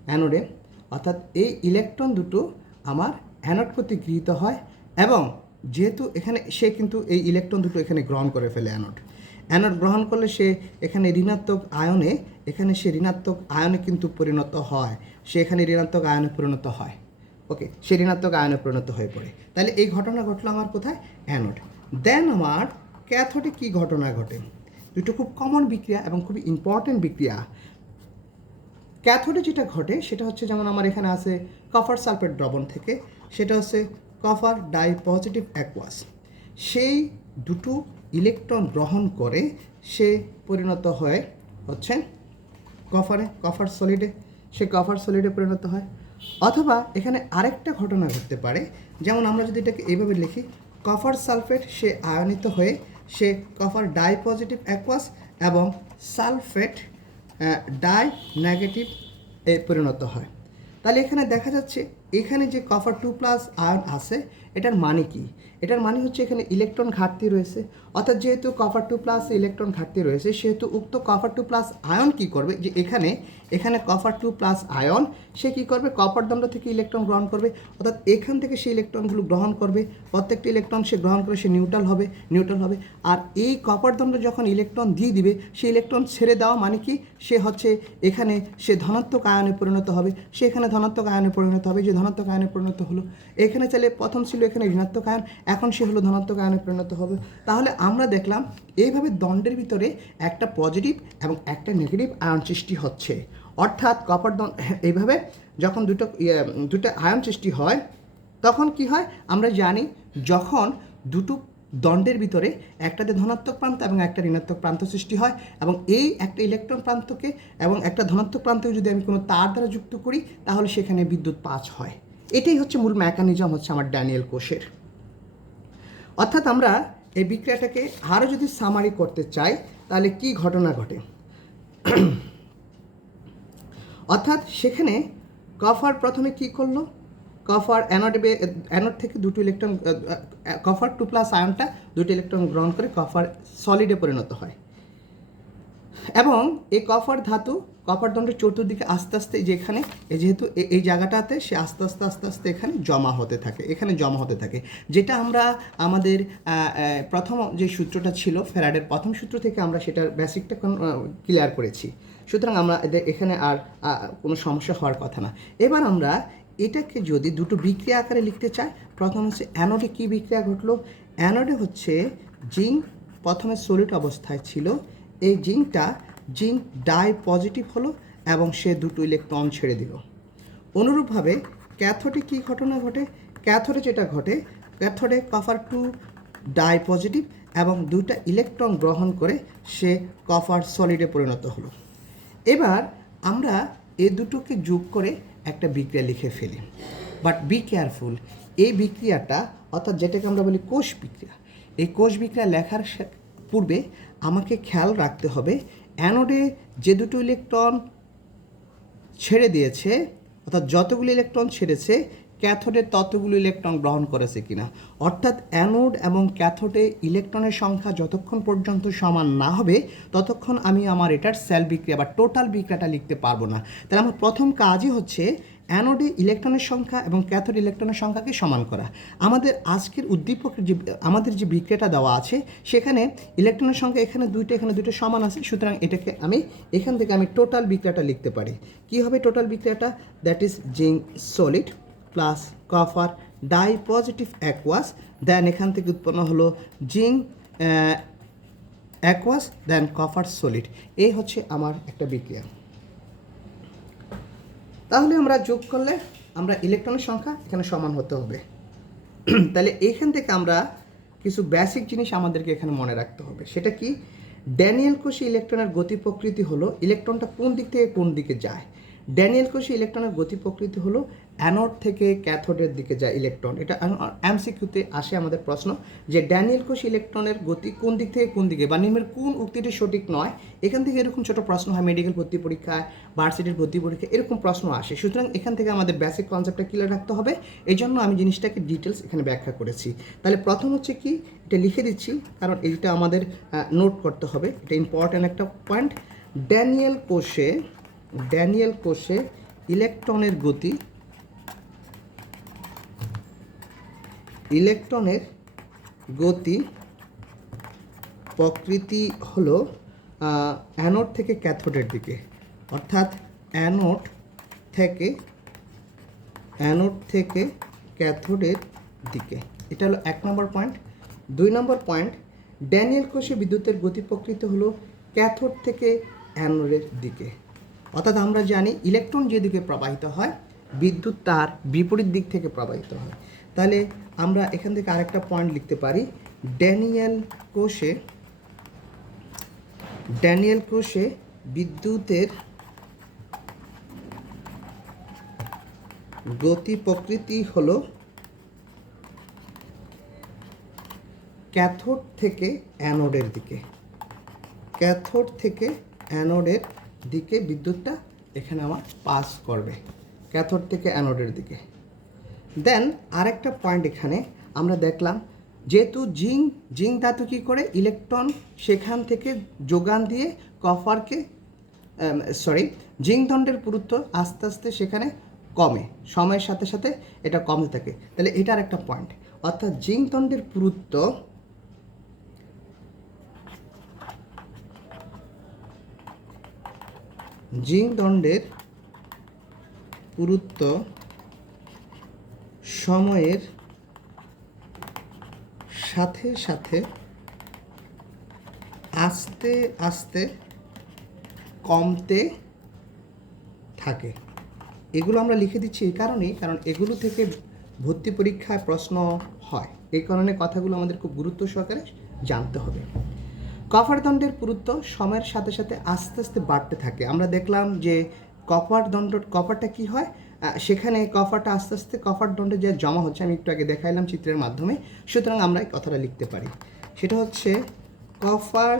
অ্যানোডে, অর্থাৎ এই ইলেকট্রন দুটো আমার অ্যানোড কর্তৃক গৃহীত হয় এবং যেহেতু এখানে সে কিন্তু এই ইলেকট্রন দুটো এখানে গ্রহণ করে ফেলে। অ্যানোড গ্রহণ করলে সে এখানে ঋণাত্মক আয়নে কিন্তু পরিণত হয়, সে এখানে ঋণাত্মক আয়নে পরিণত হয়। ওকে, সে ঋণাত্মক আয়নে পরিণত হয়ে পড়ে। তাহলে এই ঘটনা ঘটলো আমার কোথায়? অ্যানোড। দেন আমার ক্যাথোডে কী ঘটনা ঘটে? দুটো খুব কমন বিক্রিয়া এবং খুবই ইম্পর্টেন্ট বিক্রিয়া। ক্যাথোডে যেটা ঘটে সেটা হচ্ছে, যেমন আমার এখানে আছে কপার সালফেট দ্রবণ থেকে, সেটা হচ্ছে কপার ডাই পজিটিভ অ্যাকুয়াস। সেই দুটো ইলেকট্রন গ্রহণ করে সে পরিণত হয় হচ্ছে কপার সলিডে পরিণত হয়। অথবা এখানে আরেকটা ঘটনা ঘটতে পারে, যেমন আমরা যদি এটাকে এইভাবে লিখি, কপার সালফেট সে আয়নিত হয়ে সে কপার ডাই পজিটিভ অ্যাকুয়াস এবং সালফেট ডাই নেগেটিভ এ পরিণত হয়। তাহলে এখানে দেখা যাচ্ছে এখানে যে কপার 2+ আয়ন আছে, এটার মানে কি? এটার মানে হচ্ছে এখানে ইলেকট্রন ঘাটতি রয়েছে। অর্থাৎ যেহেতু কপার 2+ ইলেকট্রন ঘাটতি রয়েছে, সেহেতু উক্ত কপার 2+ আয়ন কি করবে, যে এখানে কপার 2+ আয়ন সে কি করবে, কপার দণ্ড থেকে ইলেকট্রন গ্রহণ করবে। অর্থাৎ এখান থেকে সে ইলেকট্রনগুলো গ্রহণ করবে, প্রত্যেকটি ইলেকট্রন সে গ্রহণ করে সে নিউট্রাল হবে। আর এই কপার দণ্ড যখন ইলেকট্রন দিয়ে দিবে, সেই ইলেকট্রন ছেড়ে দেওয়া মানে কি, সে ধনাত্মক আয়নে পরিণত হবে, যে ধনাত্মক আয়নে পরিণত হলো। এখানে চাইলে প্রথম ছিল এখানে ঋণাত্মক আয়ন, এখন সে হলো ধনাত্মক আয়নে পরিণত হবে। তাহলে আমরা দেখলাম এইভাবে দণ্ডের ভিতরে একটা পজিটিভ এবং একটা নেগেটিভ আয়ন সৃষ্টি হচ্ছে। অর্থাৎ কপার দণ্ড এইভাবে যখন দুটো আয়ন সৃষ্টি হয়, তখন কি হয় আমরা জানি, যখন দুটো দণ্ডের ভিতরে একটাতে ধনাত্মক প্রান্ত এবং একটা ঋণাত্মক প্রান্ত সৃষ্টি হয়, এবং এই একটা ইলেকট্রন প্রান্তকে এবং একটা ধনাত্মক প্রান্তকে যদি আমি কোনো তার দ্বারা যুক্ত করি, তাহলে সেখানে বিদ্যুৎ পাস হয়। এটাই হচ্ছে মূল মেকানিজম হচ্ছে আমার ড্যানিয়েল কোষের। অর্থাৎ আমরা এই বিক্রিয়াটাকে আরও যদি সামারি করতে চাই তাহলে কি ঘটনা ঘটে, অর্থাৎ সেখানে কপার প্রথমে কি করলো, কপার অ্যানোড থেকে দুটো ইলেকট্রন, কপার 2+ আয়নটা দুটো ইলেকট্রন গ্রহণ করে কপার সলিডে পরিণত হয় এবং এই কপার ধাতু কপার দণ্ডের চতুর্দিকে আস্তে আস্তে যেখানে যেহেতু এই জায়গাটাতে সে আস্তে আস্তে এখানে জমা হতে থাকে, যেটা আমরা আমাদের প্রথম যে সূত্রটা ছিল ফ্যারাডের প্রথম সূত্র থেকে আমরা সেটার বেসিকটা ক্লিয়ার করেছি। সুতরাং আমরা এখানে আর কোনো সমস্যা হওয়ার কথা না। এবার আমরা এটাকে যদি দুটো বিক্রিয়া আকারে লিখতে চাই, প্রথম হচ্ছে অ্যানোডে কী বিক্রিয়া ঘটলো, অ্যানোডে হচ্ছে জিঙ্ক প্রথমে সলিড অবস্থায় ছিল, এই জিঙ্ক ডাই পজিটিভ হলো এবং সে দুটো ইলেকট্রন ছেড়ে দিল। অনুরূপভাবে ক্যাথোডে কী ঘটনা ঘটে, ক্যাথোডে যেটা ঘটে, ক্যাথোডে কপার 2 ডাই পজিটিভ এবং দুইটা ইলেকট্রন গ্রহণ করে সে কপার সলিডে পরিণত হলো। এবার আমরা এই দুটোকে যোগ করে একটা বিক্রিয়া লিখে ফেলি, বাট বি কেয়ারফুল, এই বিক্রিয়াটা অর্থাৎ যেটাকে আমরা বলি কোষ বিক্রিয়া, এই কোষ বিক্রিয়া লেখার পূর্বে আমাকে খেয়াল রাখতে হবে অ্যানোডে যে দুটো ইলেকট্রন ছেড়ে দিয়েছে অর্থাৎ যতগুলো ইলেকট্রন ছেড়েছে ক্যাথোডে ততগুলো ইলেকট্রন গ্রহণ করেছে কিনা, অর্থাৎ অ্যানোড এবং ক্যাথোডে ইলেকট্রনের সংখ্যা যতক্ষণ পর্যন্ত সমান না হবে ততক্ষণ আমি আমার এটার সেল বিক্রিয়া বা টোটাল বিক্রিয়াটা লিখতে পারবো না। তাহলে আমার প্রথম কাজই হচ্ছে অ্যানোডে ইলেকট্রনের সংখ্যা এবং ক্যাথোডে ইলেকট্রনের সংখ্যাকে সমান করা। আমাদের আজকের উদ্দীপকের যে আমাদের যে বিক্রিয়াটা দেওয়া আছে সেখানে ইলেকট্রনের সংখ্যা এখানে দুটো সমান আছে, সুতরাং এটাকে আমি এখান থেকে আমি টোটাল বিক্রিয়াটা লিখতে পারি। কি হবে টোটাল বিক্রিয়াটা, that is zinc solid plus copper di positive aqueous, then এখান থেকে উৎপন্ন হলো zinc aqueous then copper solid. এই হচ্ছে আমার একটা বিক্রিয়া। তাহলে আমরা যোগ করলে আমরা ইলেকট্রনের সংখ্যা এখানে সমান হতে হবে। তাহলে এইখান থেকে আমরা কিছু বেসিক জিনিস আমাদেরকে এখানে মনে রাখতে হবে। সেটা কি, ড্যানিয়েল কোষে ইলেকট্রনের গতি প্রকৃতি হলো ইলেকট্রনটা কোন দিক থেকে কোন দিকে যায়। ড্যানিয়েল কোষে ইলেকট্রনের গতি প্রকৃতি হলো অ্যানোড থেকে ক্যাথোডের দিকে যায় ইলেকট্রন। এটা এমসিকিউতে আসে আমাদের প্রশ্ন যে ড্যানিয়েল কোষে ইলেকট্রনের গতি কোন দিক থেকে কোন দিকে বা নিম্নের কোন উক্তিটি সঠিক নয়। এখান থেকে এরকম ছোটো প্রশ্ন হয় মেডিকেল ভর্তি পরীক্ষায়, ভার্সিটির ভর্তি পরীক্ষা, এরকম প্রশ্ন আসে। সুতরাং এখান থেকে আমাদের বেসিক কনসেপ্টটা ক্লিয়ার রাখতে হবে, এই জন্য আমি জিনিসটাকে ডিটেলস এখানে ব্যাখ্যা করেছি। তাহলে প্রথম হচ্ছে কি, এটা লিখে দিচ্ছি কারণ এইটা আমাদের নোট করতে হবে, এটা ইম্পর্ট্যান্ট একটা পয়েন্ট। ড্যানিয়েল কোষে ইলেকট্রনের গতি প্রকৃতি হলো অ্যানোড থেকে ক্যাথোডের দিকে, অর্থাৎ অ্যানোড থেকে ক্যাথোডের দিকে। এটা হলো 1 নম্বর পয়েন্ট। 2 নম্বর পয়েন্ট, ড্যানিয়েল কোষে বিদ্যুতের গতি প্রকৃতি হলো ক্যাথোড থেকে অ্যানোডের দিকে। অর্থাৎ আমরা জানি ইলেকট্রন যেদিকে প্রবাহিত হয় বিদ্যুৎ তার বিপরীত দিক থেকে প্রবাহিত হয়। তাহলে আমরা এখান থেকে আরেকটা পয়েন্ট লিখতে পারি, ড্যানিয়েল কোষে বিদ্যুতের গতি প্রকৃতি হলো ক্যাথোড থেকে অ্যানোডের দিকে বিদ্যুৎটা এখানে আমার পাস করবে, ক্যাথোড থেকে অ্যানোডের দিকে। দেন আরেকটা পয়েন্ট এখানে আমরা দেখলাম, যেহেতু জিঙ্ক ধাতু কী করে ইলেকট্রন সেখান থেকে যোগান দিয়ে কপারকে জিঙ্ক দণ্ডের পুরুত্ব আস্তে আস্তে সেখানে কমে, সময়ের সাথে সাথে এটা কমতে থাকে। তাহলে এটার একটা পয়েন্ট, অর্থাৎ জিঙ্ক দণ্ডের পুরুত্ব সময়ের সাথে সাথে আস্তে আস্তে কমতে থাকে। এগুলো আমরা লিখে দিচ্ছি এই কারণেই, কারণ এগুলো থেকে ভর্তি পরীক্ষায় প্রশ্ন হয়, এই কারণে কথাগুলো আমাদের খুব গুরুত্ব সহকারে জানতে হবে। কপার দণ্ডের পুরুত্ব সময়ের সাথে সাথে আস্তে আস্তে বাড়তে থাকে। আমরা দেখলাম যে কপারটা কি হয়, সেখানে কফারটা আস্তে আস্তে কফার দণ্ডে যে জমা হচ্ছে, আমি একটু আগে দেখাইলাম চিত্রের মাধ্যমে, সুতরাং আমরা এই কথাটা লিখতে পারি। সেটা হচ্ছে কফার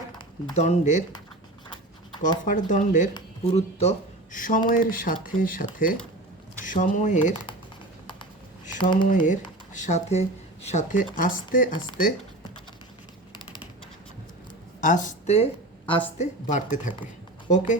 দণ্ডের পুরুত্ব সময়ের সাথে সাথে আস্তে আস্তে বাড়তে থাকে। ওকে,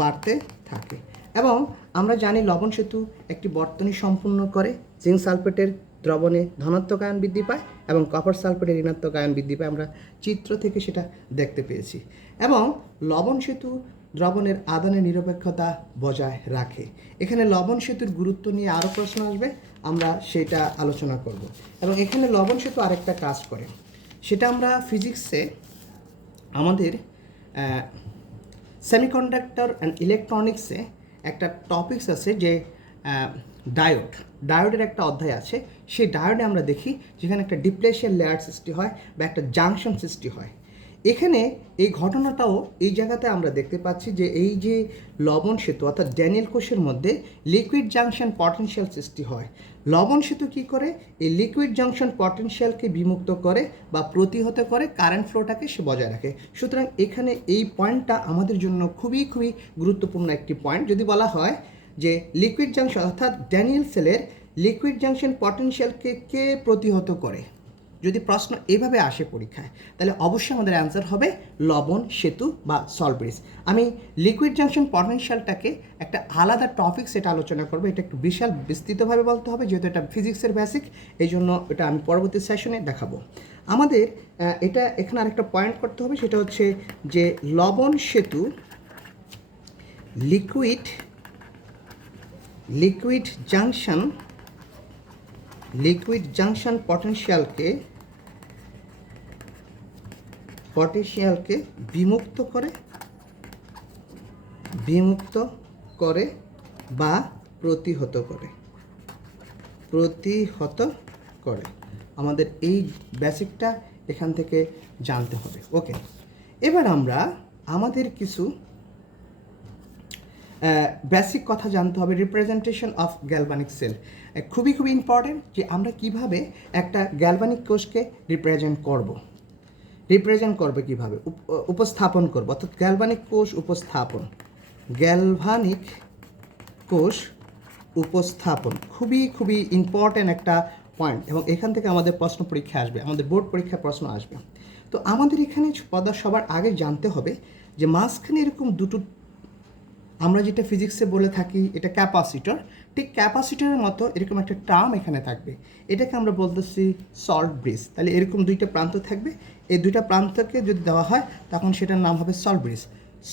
বাড়তে থাকে। এবং আমরা জানি লবণ সেতু একটি বর্তনী সম্পূর্ণ করে। জিঙ্ক সালফেটের দ্রবণে ধনাত্মক আয়ন বৃদ্ধি পায় এবং কপার সালফেটের ঋণাত্মক আয়ন বৃদ্ধি পায়, আমরা চিত্র থেকে সেটা দেখতে পেয়েছি। এবং লবণ সেতু দ্রবণের আদানের নিরপেক্ষতা বজায় রাখে। এখানে লবণ সেতুর গুরুত্ব নিয়ে আরও প্রশ্ন আসবে, আমরা সেটা আলোচনা করব। এবং এখানে লবণ সেতু আরেকটা কাজ করে, সেটা আমরা ফিজিক্সে আমাদের সেমিকন্ডাক্টর অ্যান্ড ইলেকট্রনিক্সে একটা টপিকস আছে যে ডায়োডের একটা অধ্যায় আছে। সেই ডায়োডে আমরা দেখি যেখানে একটা ডিপ্লেশন লেয়ার সৃষ্টি হয় বা একটা জাংশন সৃষ্টি হয়। এখানে এই ঘটনাটাও এই জায়গাতে আমরা দেখতে পাচ্ছি যে এই যে লবণ সেতু অর্থাৎ ড্যানিয়েল কোষের মধ্যে লিকুইড জাংশন পটেনশিয়াল সৃষ্টি হয়। লবণ সেতু কী করে? এই লিকুইড জাংশন পটেনশিয়ালকে বিমুক্ত করে বা প্রতিহত করে, কারেন্ট ফ্লোটাকে সে বজায় রাখে। সুতরাং এখানে এই পয়েন্টটা আমাদের জন্য খুবই গুরুত্বপূর্ণ একটি পয়েন্ট। যদি বলা হয় যে লিকুইড জাংশন অর্থাৎ ড্যানিয়েল সেলের লিকুইড জাংশন পটেনশিয়ালকে কে প্রতিহত করে, যদি প্রশ্ন এইভাবে আসে পরীক্ষায়, তাহলে অবশ্যই আমাদের অ্যান্সার হবে লবণ সেতু বা সল্ট ব্রিজ। আমি লিকুইড জাংশন পটেনশিয়ালটাকে একটা আলাদা টপিক সেটা আলোচনা করবো। এটা একটু বিশাল বিস্তৃতভাবে বলতে হবে, যেহেতু এটা ফিজিক্সের বেসিক, এই জন্য এটা আমি পরবর্তী সেশনে দেখাবো। আমাদের এটা এখানে আরেকটা পয়েন্ট করতে হবে, সেটা হচ্ছে যে লবণ সেতু লিকুইড জাংশন পটেনশিয়ালকে বিমুক্ত করে বা প্রতিহত করে। আমাদের এই বেসিকটা এখান থেকে জানতে হবে। ওকে, এবার আমরা আমাদের কিছু বেসিক কথা জানতে হবে। রিপ্রেজেন্টেশন অফ গ্যালভানিক সেল খুবই ইম্পর্টেন্ট, যে আমরা কিভাবে একটা গ্যালভানিক কোষকে রিপ্রেজেন্ট করবে কিভাবে উপস্থাপন করব, অর্থাৎ গ্যালভানিক কোষ উপস্থাপন খুবই ইম্পর্টেন্ট একটা পয়েন্ট। এবং এখান থেকে আমাদের প্রশ্ন পরীক্ষা আসবে, আমাদের বোর্ড পরীক্ষায় প্রশ্ন আসবে। তো আমাদের এখানে সবার আগে জানতে হবে যে মাঝখানে এরকম দুটো, আমরা যেটা ফিজিক্সে বলে থাকি এটা ক্যাপাসিটর, ঠিক ক্যাপাসিটরের মতো এরকম একটা টার্ম এখানে থাকবে, এটাকে আমরা বলতেছি সল্ট ব্রিজ। তাহলে এরকম দুইটা প্রান্ত থাকবে, এই দুইটা প্রান্তকে যদি দেওয়া হয় তখন সেটার নাম হবে সল্ট ব্রিজ।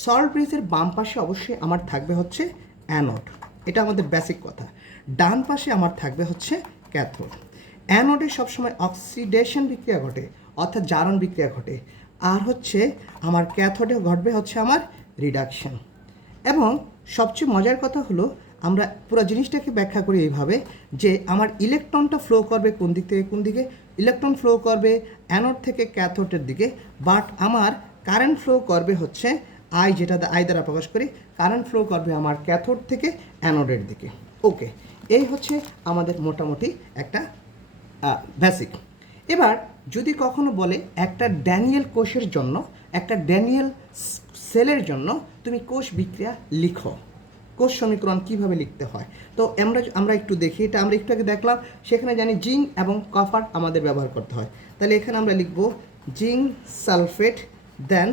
সল্ট ব্রিজের বাম পাশে অবশ্যই আমার থাকবে হচ্ছে অ্যানোড, এটা আমাদের বেসিক কথা। ডান পাশে আমার থাকবে হচ্ছে ক্যাথোড। অ্যানোডে সবসময় অক্সিডেশন বিক্রিয়া ঘটে, অর্থাৎ জারণ বিক্রিয়া ঘটে, আর হচ্ছে আমার ক্যাথোডে ঘটবে হচ্ছে আমার রিডাকশন। এবং সবচেয়ে মজার কথা হলো, আমরা পুরো জিনিসটাকে ব্যাখ্যা করি এইভাবে যে আমার ইলেকট্রনটা ফ্লো করবে কোন দিক থেকে কোন দিকে, ইলেকট্রন ফ্লো করবে অ্যানোড থেকে ক্যাথোডের দিকে, বাট আমার কারেন্ট ফ্লো করবে হচ্ছে আই, যেটা আই দ্বারা প্রকাশ করি, কারেন্ট ফ্লো করবে আমার ক্যাথোড থেকে অ্যানোডের দিকে। ওকে, এই হচ্ছে আমাদের মোটামুটি একটা বেসিক। এবার যদি কখনো বলে একটা ড্যানিয়েল কোষের জন্য, একটা ড্যানিয়েল সেলের জন্য তুমি কোষ বিক্রিয়া লিখো, কোষ সমীকরণ কিভাবে লিখতে হয়, তো আমরা একটু দেখি। এটা আমরা একটু আগে দেখলাম, সেখানে জানি জিঙ্ক এবং কপার আমাদের ব্যবহার করতে হয়। তাহলে এখানে আমরা লিখব জিঙ্ক সালফেট, দেন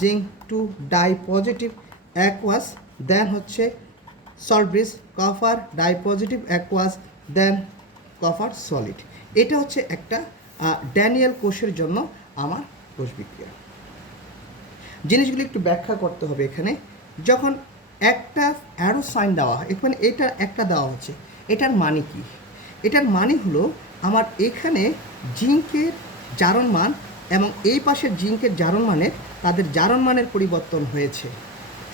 zinc 2 die positive aqueous, then হচ্ছে salt bridge, copper di positive aqueous, then copper solid. এটা হচ্ছে একটা ড্যানিয়েল কোষের জন্য আমার কোষ বিক্রিয়া। জিনিসগুলি একটু ব্যাখ্যা করতে হবে। এখানে যখন একটা অ্যারো সাইন দেওয়া হয়, এখানে এটা একটা দেওয়া হচ্ছে, এটার মানে কি? এটার মানে হলো আমার এখানে জিঙ্কের জারণ মান এবং এই পাশের জিঙ্কের জারণ মানের, তাদের জারণ মানের পরিবর্তন হয়েছে।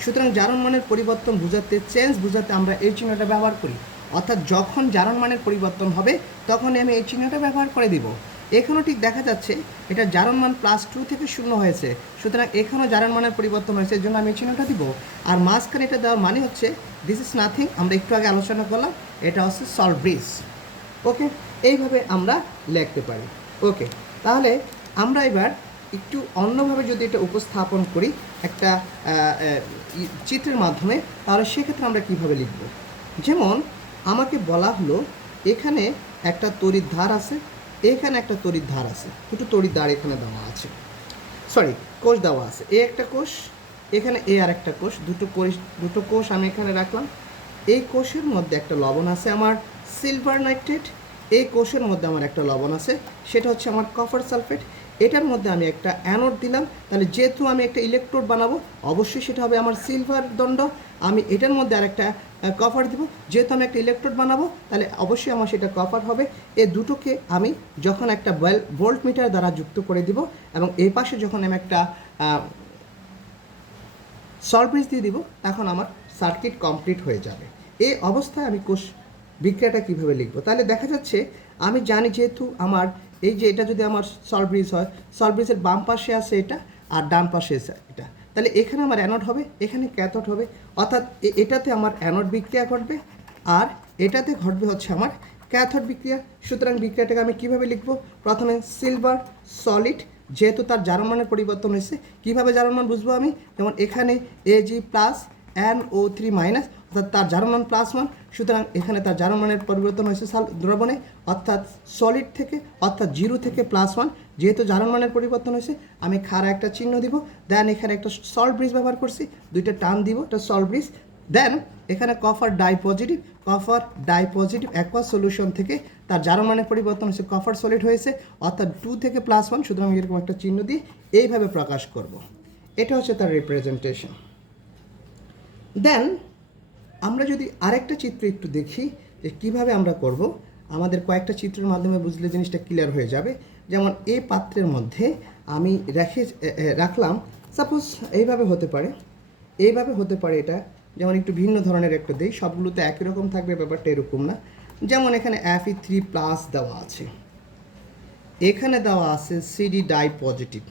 সুতরাং জারণ মানের পরিবর্তন বোঝাতে, চেঞ্জ বোঝাতে আমরা এই চিহ্নটা ব্যবহার করি, অর্থাৎ যখন জারণ মানের পরিবর্তন হবে তখন আমি এই চিহ্নটা ব্যবহার করে দিব। এখানেও ঠিক দেখা যাচ্ছে এটা জারণ মান +2 থেকে 0 হয়েছে, সুতরাং এখানেও জারণ মানের পরিবর্তন হয়েছে, এর জন্য আমি চিহ্নটা দিব। আর মাঝখানে এটা দেওয়ার মানে হচ্ছে দিস ইজ নাথিং, আমরা একটু আগে আলোচনা করলাম, এটা হচ্ছে সল্ট ব্রিজ। ওকে, এইভাবে আমরা লিখতে পারি। ওকে, তাহলে আমরা এবার একটু অন্যভাবে যদি এটা উপস্থাপন করি একটা চিত্রের মাধ্যমে, তাহলে সেক্ষেত্রে আমরা কীভাবে লিখব। যেমন আমাকে বলা হলো এখানে একটা তড়িৎ ধার আছে, এখানে একটা তড়িৎ ধার আছে, দুটো তড়িৎ ধার এখানে দেওয়া আছে, কোষ দেওয়া আছে, এ একটা কোষ, এখানে এ আর একটা কোষ, দুটো কোষ আমি এখানে রাখলাম। এই কোষের মধ্যে একটা লবণ আছে আমার সিলভার নাইট্রেট, এই কোষের মধ্যে আমার একটা লবণ আছে সেটা হচ্ছে আমার কপার সালফেট। এটার মধ্যে আমি একটা অ্যানোড দিলাম, তাহলে যেহেতু আমি একটা ইলেকট্রোড বানাবো অবশ্যই সেটা হবে আমার সিলভার দণ্ড। আমি এটার মধ্যে আরেকটা কপার দিব, যেহেতু আমি একটা ইলেকট্রোড বানাবো তাহলে অবশ্যই আমার সেটা কপার হবে। এই দুটোকে আমি যখন একটা ভোল্ট মিটার দ্বারা যুক্ত করে দিব এবং এই পাশে যখন আমি একটা সল্ট ব্রিজ দিয়ে দিব, তখন আমার সার্কিট কমপ্লিট হয়ে যাবে। এই অবস্থায় আমি কোষ বিক্রিয়াটা কীভাবে লিখব, তাহলে দেখা যাচ্ছে আমি জানি যেহেতু আমার এই যে এটা যদি আমার সল্ট ব্রিজ হয়, সল্ট ব্রিজের বাম পাশে আছে এটা আর ডান পাশে আছে এটা, তাহলে এখানে আমার অ্যানোড হবে, এখানে ক্যাথোড হবে, অর্থাৎ এটাতে আমার অ্যানোড বিক্রিয়া ঘটবে আর এটাতে ঘটবে হচ্ছে আমার ক্যাথোড বিক্রিয়া। সুতরাং বিক্রিয়াটাকে আমি কীভাবে লিখব, প্রথমে সিলভার সলিড, যেহেতু তার জারণ মানের পরিবর্তন হয়েছে, কীভাবে জারণ মান বুঝবো আমি, যেমন এখানে Ag+ NO3- অর্থাৎ তার জারণ মান +1, সুতরাং এখানে তার জারণ মানের পরিবর্তন হয়েছে দ্রবণে, অর্থাৎ সলিড থেকে, অর্থাৎ 0 থেকে +1, যেহেতু জারণ মানের পরিবর্তন হয়েছে আমি খাড়া একটা চিহ্ন দিব। দেন এখানে একটা সল্ট ব্রিজ ব্যবহার করছি, দুইটা টার্ম দিব, এটা সল্ট ব্রিজ। দেন এখানে কপার ডাইপজিটিভ অ্যাকোয়াস সলিউশন থেকে তার জারণ মানের পরিবর্তন হয়েছে, কপার সলিড হয়েছে, অর্থাৎ 2 থেকে +1, সুতরাং এরকম একটা চিহ্ন দিয়ে এইভাবে প্রকাশ করব। এটা হচ্ছে তার রিপ্রেজেন্টেশন। দেন আমরা যদি আরেকটা চিত্র একটু দেখি যে কীভাবে আমরা করব, আমাদের কয়েকটা চিত্রের মাধ্যমে বুঝলে জিনিসটা ক্লিয়ার হয়ে যাবে। যেমন এই পাত্রের মধ্যে আমি রাখলাম, সাপোজ এইভাবে হতে পারে, এইভাবে হতে পারে, এটা যেমন একটু ভিন্ন ধরনের একটা দিই, সবগুলোতে একই রকম থাকবে, ব্যাপারটা এরকম না। যেমন এখানে Fe3+ দেওয়া আছে, এখানে দেওয়া আছে CD ডাইপজিটিভ,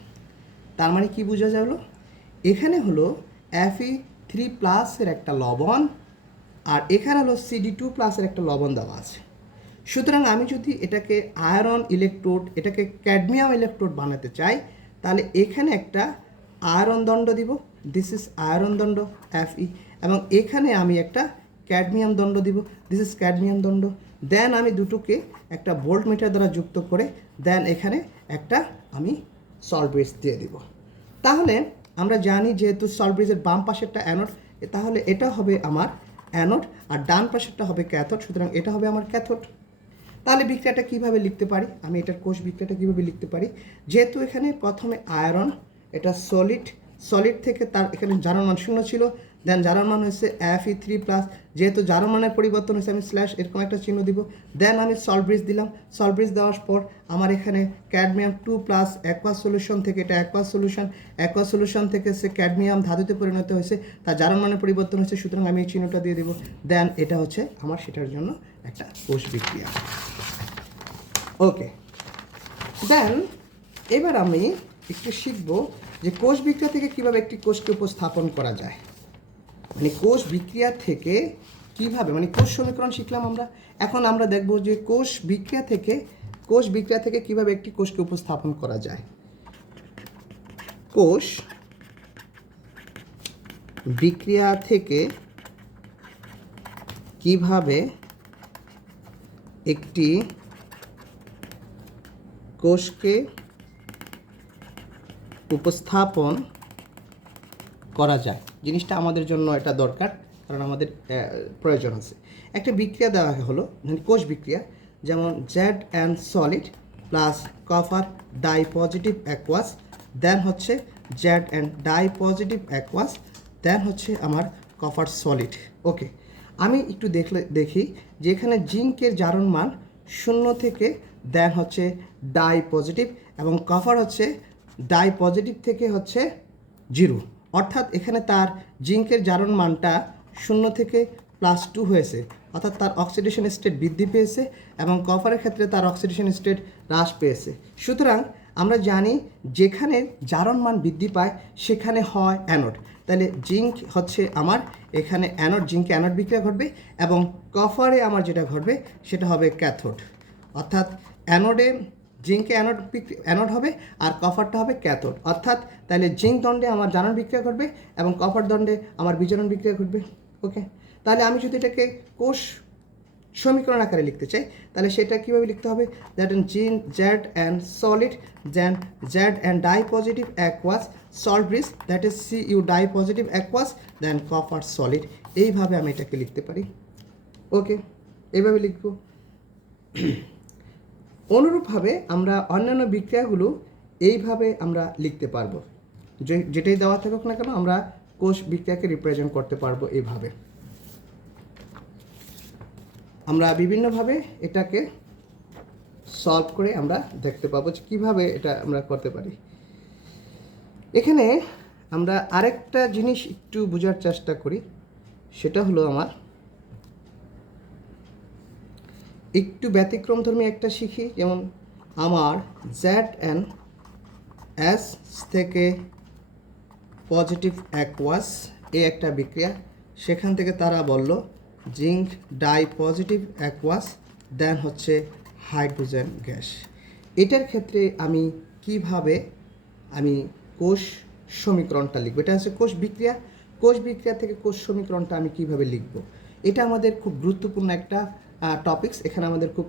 তার মানে কি বোঝা গেল, এখানে হলো Fe3+ এর একটা লবণ আর এখানে হলো CD2+ এর একটা লবণ দেওয়া আছে। সুতরাং আমি যদি এটাকে আয়রন ইলেকট্রোড, এটাকে ক্যাডমিয়াম ইলেকট্রোড বানাতে চাই, তাহলে এখানে একটা আয়রন দণ্ড দিব, দিস ইজ আয়রন দণ্ড Fe, এবং এখানে আমি একটা ক্যাডমিয়াম দণ্ড দিব, দিস ইজ ক্যাডমিয়াম দণ্ড। দেন আমি দুটোকে একটা ভোল্ট মিটার দ্বারা যুক্ত করে দেন এখানে একটা আমি সল্ট ব্রিজ দিয়ে দিব। তাহলে আমরা জানি যেহেতু সল্ট ব্রিজের বাম পাশেরটা অ্যানোড, তাহলে এটা হবে আমার অ্যানোড আর ডান পাশেরটা হবে ক্যাথোড, সুতরাং এটা হবে আমার ক্যাথোড। তাহলে বিক্রিয়াটা কীভাবে লিখতে পারি, আমি এটার কোষ বিক্রিয়াটা কীভাবে লিখতে পারি, যেহেতু এখানে প্রথমে আয়রন, এটা সলিড থেকে তার এখানে জারণ মান 0 ছিল, দেন জারণ মান হয়েছে Fe3+, যেহেতু জারণ মানের পরিবর্তন হয়েছে আমি স্ল্যাশ এরকম একটা চিহ্ন দিব। দেন আমি সল্ট ব্রিজ দিলাম, সল্ট ব্রিজ দেওয়ার পর আমার এখানে ক্যাডমিয়াম 2+ অ্যাকোয়াস সলিউশন থেকে, এটা অ্যাকোয়াস সলিউশন থেকে সে ক্যাডমিয়াম ধাতুতে পরিণত হয়েছে, তার জারণ মানের পরিবর্তন হয়েছে, সুতরাং আমি এই চিহ্নটা দিয়ে দেবো। দেন এটা হচ্ছে আমার সেটার জন্য একটা কোষ বিক্রিয়া। ওকে, দেন এবার আমি একটু শিখব যে কোষ বিক্রিয়া থেকে কীভাবে একটি কোষকে উপস্থাপন করা যায়, মানে কোষ বিক্রিয়া থেকে কীভাবে, মানে কোষ সমীকরণ শিখলাম আমরা, এখন আমরা দেখব যে কোষ বিক্রিয়া থেকে কীভাবে একটি কোষকে উপস্থাপন করা যায়। কোষ বিক্রিয়া থেকে কিভাবে একটি কোষকে উপস্থাপন করা যায়, জিনিসটা আমাদের জন্য এটা দরকার, কারণ আমাদের প্রয়োজন আছে। একটা বিক্রিয়া দেওয়া হলো, মানে কোষ বিক্রিয়া, যেমন Zn solid plus copper di positive aqueous, then হচ্ছে Zn ডাইপজিটিভ অ্যাকোয়াস, দেন হচ্ছে আমার কপার সলিড। ওকে, আমি একটু দেখি যে এখানে জিঙ্কের জারণ মান 0 থেকে দেন হচ্ছে ডাইপজিটিভ, এবং কপার হচ্ছে ডাইপজিটিভ থেকে হচ্ছে 0, অর্থাৎ এখানে তার জিঙ্কের জারণ মানটা 0 থেকে +2 হয়েছে, অর্থাৎ তার অক্সিডেশন স্টেট বৃদ্ধি পেয়েছে, এবং কপারের ক্ষেত্রে তার অক্সিডেশন স্টেট হ্রাস পেয়েছে। সুতরাং আমরা জানি যেখানে জারণ মান বৃদ্ধি পায় সেখানে হয় অ্যানোড। তাহলে জিঙ্ক হচ্ছে আমার এখানে অ্যানোড, জিঙ্কে অ্যানোড বিক্রিয়া ঘটবে এবং কপারে আমার যেটা ঘটবে সেটা হবে ক্যাথোড। অর্থাৎ অ্যানোডে জিঙ্কে অ্যানোড হবে আর কপারটা হবে ক্যাথোড। অর্থাৎ তাহলে জিঙ্ক দণ্ডে আমার জারণ বিক্রিয়া ঘটবে এবং কপার দণ্ডে আমার বিজারণ বিক্রিয়া ঘটবে। ওকে, তাহলে আমি যদি এটাকে কোষ সমীকরণ আকারে লিখতে চাই তাহলে সেটা কীভাবে লিখতে হবে? That zinc Z and solid then Z and di positive aqueous salt bridge that is CU di positive aqueous then copper solid. এইভাবে আমি এটাকে লিখতে পারি। ওকে, এইভাবে লিখব। অনুরূপভাবে আমরা অন্যান্য বিক্রিয়াগুলো এইভাবে আমরা লিখতে পারবো। যেটাই দেওয়া থাকুক না কেন আমরা কোষ বিক্রিয়াকে রিপ্রেজেন্ট করতে পারবো এইভাবে। আমরা বিভিন্নভাবে এটাকে সলভ করে আমরা দেখতে পাবো যে কীভাবে এটা আমরা করতে পারি। এখানে আমরা আরেকটা জিনিস একটু বোঝার চেষ্টা করি, সেটা হলো আমার একটু ব্যতিক্রমধর্মী একটা শিখি। যেমন আমার ZnS থেকে পজিটিভ অ্যাকোয়াস এই একটা বিক্রিয়া, সেখান থেকে তারা বলল zinc die positive aqueous then হচ্ছে হাইড্রোজেন গ্যাস। এটার ক্ষেত্রে আমি কিভাবে কোষ সমীকরণটা লিখব? এটা হচ্ছে কোষ বিক্রিয়া। কোষ বিক্রিয়া থেকে কোষ সমীকরণটা আমি কিভাবে লিখব? এটা আমাদের খুব গুরুত্বপূর্ণ একটা টপিকস। এখানে আমাদের খুব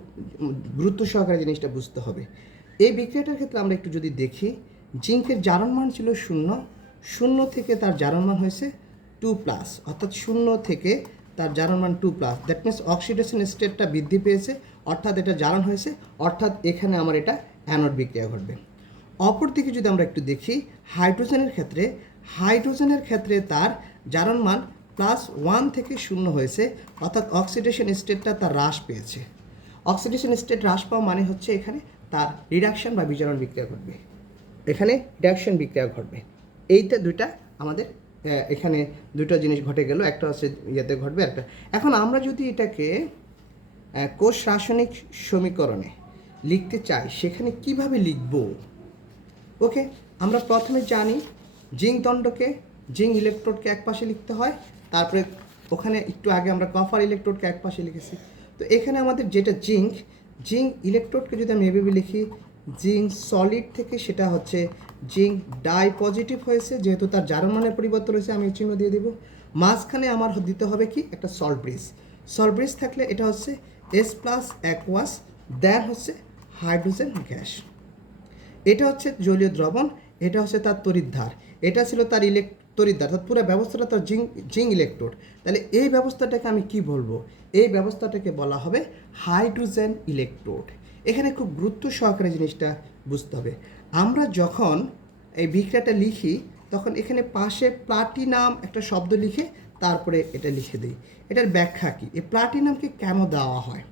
গুরুত্ব সহকারে জিনিসটা বুঝতে হবে। এই বিক্রিয়াটার ক্ষেত্রে আমরা একটু যদি দেখি, জিঙ্কের জারণ মান ছিল 0 থেকে তার জারণ মান হয়েছে 2+, অর্থাৎ 0 থেকে তার জারণ মান 2+। দ্যাট মিনস অক্সিডেশন স্টেটটা বৃদ্ধি পেয়েছে, অর্থাৎ এটা জারণ হয়েছে, অর্থাৎ এখানে আমার এটা অ্যানোড বিক্রিয়া ঘটবে। অপরদিকে যদি আমরা একটু দেখি হাইড্রোজেনের ক্ষেত্রে তার জারণ মান +1 থেকে 0 হয়েছে, অর্থাৎ অক্সিডেশন স্টেটটা তার হ্রাস পেয়েছে। অক্সিডেশন স্টেট হ্রাস পাওয়া মানে হচ্ছে এখানে তার রিডাকশন বা বিজারণ বিক্রিয়া ঘটবে, এখানে রিডাকশন বিক্রিয়া ঘটবে। এইটা দুইটা আমাদের এখানে দুটো জিনিস ঘটে গেল, একটা হচ্ছে ইয়েতে ঘটবে একটা। এখন আমরা যদি এটাকে কোষ রাসায়নিক সমীকরণে লিখতে চাই সেখানে কিভাবে লিখব? ওকে, আমরা প্রথমে জানি জিঙ্ক দণ্ডকে, জিঙ্ক ইলেকট্রোডকে এক পাশে লিখতে হয়, তারপরে ওখানে একটু আগে আমরা কপার ইলেকট্রোডকে এক পাশে লিখেছি। তো এখানে আমাদের যেটা জিঙ্ক ইলেকট্রোডকে যদি আমি এভাবে লিখি, জিঙ্ক সলিড থেকে সেটা হচ্ছে জিঙ্ক ডাই পজিটিভ হয়েছে, যেহেতু তার জারণ মানের পরিবর্তন হয়েছে আমি চিহ্ন দিয়ে দেব। মাঝখানে আমার দিতে হবে কি একটা সল্ট ব্রিজ থাকলে এটা হচ্ছে S+ অ্যাকোয়াস দেন হচ্ছে হাইড্রোজেন গ্যাস। এটা হচ্ছে জলীয় দ্রবণ, এটা হচ্ছে তার তড়িৎধার, এটা ছিল তার তড়িৎধার, অর্থাৎ পুরো ব্যবস্থাটা তার জিঙ্ক ইলেকট্রোড। তাহলে এই ব্যবস্থাটাকে আমি কি বলবো? এই ব্যবস্থাটাকে বলা হবে হাইড্রোজেন ইলেকট্রোড। এখানে খুব গুরুত্ব সহকারে জিনিসটা বুঝতে হবে। আমরা যখন এই বিক্রিয়াটা লিখি তখন এখানে পাশে প্লাটিনাম একটা শব্দ লিখে তারপরে এটা লিখে দিই। এটার ব্যাখ্যা কি? এই প্লাটিনামকে কেন দেওয়া হয়?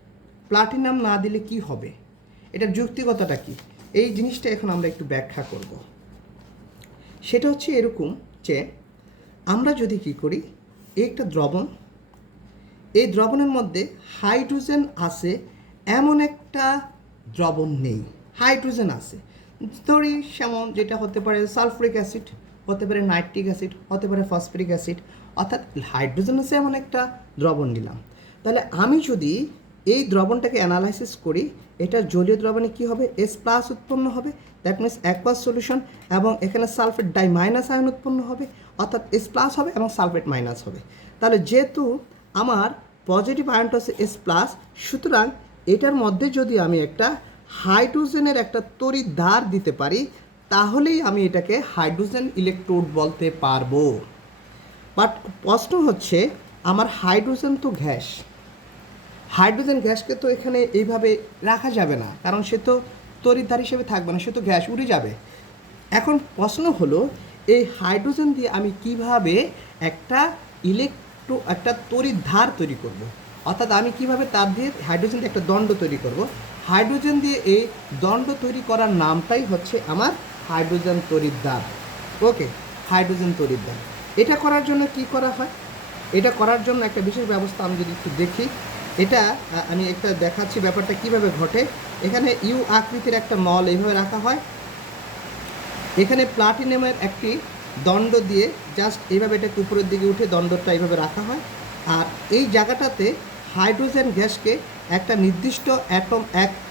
প্লাটিনাম না দিলে কি হবে? এটার যুক্তিগতটা কি? এই জিনিসটা এখন আমরা একটু ব্যাখ্যা করব। সেটা হচ্ছে এরকম যে আমরা যদি কি করি, একটা দ্রবণ, এই দ্রবণের মধ্যে হাইড্রোজেন আছে এমন একটা দ্রবণ নেই, হাইড্রোজেন আছে ধরি যেমন যেটা হতে পারে সালফুরিক অ্যাসিড, হতে পারে নাইট্রিক অ্যাসিড, হতে পারে ফসফরিক অ্যাসিড, অর্থাৎ হাইড্রোজেন আছে এমন একটা দ্রবণ নিলাম। তাহলে আমি যদি এই দ্রবণটাকে অ্যানালাইসিস করি, এটা জলীয় দ্রবণে কী হবে? S+ উৎপন্ন হবে, দ্যাট মিনস অ্যাকোয়াস সলিউশন, এবং এখানে সালফেট ডাই মাইনাস আয়ন উৎপন্ন হবে, অর্থাৎ S+ হবে এবং সালফেট মাইনাস হবে। তাহলে যেহেতু আমার পজিটিভ আয়নটা হচ্ছে S+, সুতরাং এটার মধ্যে যদি আমি একটা হাইড্রোজেনের একটা তড়িৎধার দিতে পারি তাহলেই আমি এটাকে হাইড্রোজেন ইলেকট্রোড বলতে পারবো। বাট প্রশ্ন হচ্ছে আমার হাইড্রোজেন তো গ্যাস, হাইড্রোজেন গ্যাসকে তো এখানে এইভাবে রাখা যাবে না, কারণ সে তো তড়িৎধার হিসেবে থাকবে না, সে তো গ্যাস উড়ে যাবে। এখন প্রশ্ন হলো এই হাইড্রোজেন দিয়ে আমি কিভাবে একটা তড়িৎধার তৈরি করব, অর্থাৎ আমি কিভাবে তার দিয়ে হাইড্রোজেন দিয়ে একটা দণ্ড তৈরি করব। হাইড্রোজেন দিয়ে এই দণ্ড তৈরি করার নামটাই হচ্ছে আমার হাইড্রোজেন তড়িৎধার। ওকে, হাইড্রোজেন তড়িৎধার। এটা করার জন্য কি করা হয়? এটা করার জন্য একটা বিশেষ ব্যবস্থা আমি যদি একটু দেখি, এটা আমি একটা দেখাচ্ছি ব্যাপারটা কিভাবে ঘটে। এখানে ইউ আকৃতির একটা নল এইভাবে রাখা হয়, এখানে প্লাটিনামের একটি দণ্ড দিয়ে জাস্ট এইভাবে এটাকে উপরের দিকে উঠে দণ্ডটা এইভাবে রাখা হয়। আর এই জায়গাটাতে হাইড্রোজেন গ্যাসকে একটা নির্দিষ্ট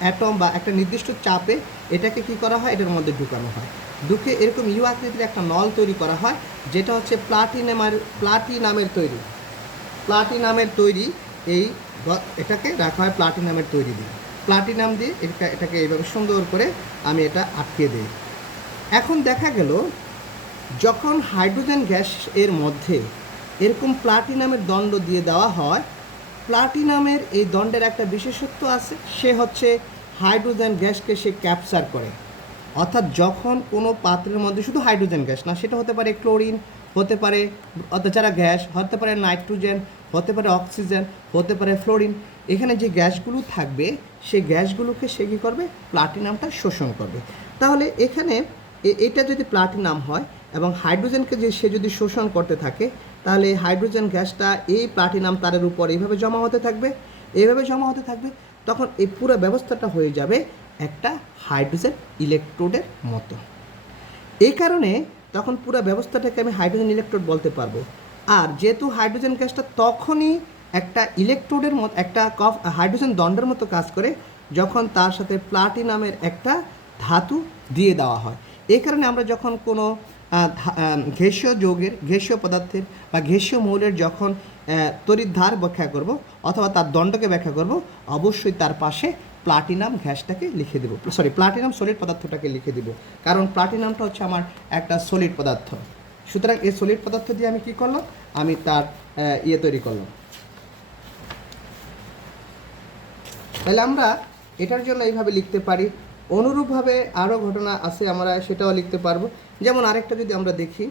অ্যাটম বা একটা নির্দিষ্ট চাপে এটাকে কি করা হয়, এটার মধ্যে ঢুকানো হয়। ঢুকে এরকম ইউ আকৃতির একটা নল তৈরি করা হয়, যেটা হচ্ছে প্লাটিনামের তৈরি এই এটাকে রাখা হয় প্লাটিনামের তৈরি দিয়ে, প্লাটিনাম দিয়ে এটাকে এইভাবে সুন্দর করে আমি এটা আটকে দিই। এখন দেখা গেল যখন হাইড্রোজেন গ্যাস এর মধ্যে এরকম প্লাটিনামের দণ্ড দিয়ে দেওয়া হয়, প্লাটিনামের এই দণ্ডের একটা বিশেষত্ব আছে, সে হচ্ছে হাইড্রোজেন গ্যাসকে সে ক্যাপচার করে। অর্থাৎ যখন কোনো পাত্রের মধ্যে শুধু হাইড্রোজেন গ্যাস না, সেটা হতে পারে ক্লোরিন, হতে পারে অর্থাৎ যারা গ্যাস, হতে পারে নাইট্রোজেন, হতে পারে অক্সিজেন, হতে পারে ফ্লোরিন, এখানে যে গ্যাসগুলো থাকবে সেই গ্যাসগুলোকে সে কী করবে, প্লাটিনামটা শোষণ করবে। তাহলে এখানে এটা যদি প্লাটিনাম হয় এবং হাইড্রোজেনকে সে যদি শোষণ করতে থাকে, তাহলে হাইড্রোজেন গ্যাসটা এই প্লাটিনাম তারের উপর এইভাবে জমা হতে থাকবে, তখন এই পুরো ব্যবস্থাটা হয়ে যাবে একটা হাইড্রোজেন ইলেকট্রোডের মতো। এই কারণে তখন পুরো ব্যবস্থাটাকে আমি হাইড্রোজেন ইলেকট্রোড বলতে পারবো। আর যেহেতু হাইড্রোজেন গ্যাসটা তখনই একটা ইলেকট্রোডের মতো, একটা হাইড্রোজেন দণ্ডের মতো কাজ করে যখন তার সাথে প্লাটিনামের একটা ধাতু দিয়ে দেওয়া হয়। এই কারণে আমরা যখন কোনো গ্যাসীয় পদার্থের বা গ্যাসীয় মৌলের যখন তড়িৎধার ব্যাখ্যা করব অথবা তার দণ্ডকে ব্যাখ্যা করব, অবশ্যই তার পাশে প্লাটিনাম গ্যাসটাকে লিখে দেবো, প্লাটিনাম সলিড পদার্থটাকে লিখে দেব, কারণ প্লাটিনামটা হচ্ছে আমার একটা সলিড পদার্থ। সুতরাং এই সলিড পদার্থ দিয়ে আমি কি করলাম, আমি তার তৈরি করলাম। তাহলে আমরা এটার জন্য এইভাবে লিখতে পারি। অনুরূপভাবে আরও ঘটনা আছে, আমরা সেটাও লিখতে পারবো। যেমন আরেকটা যদি আমরা দেখি,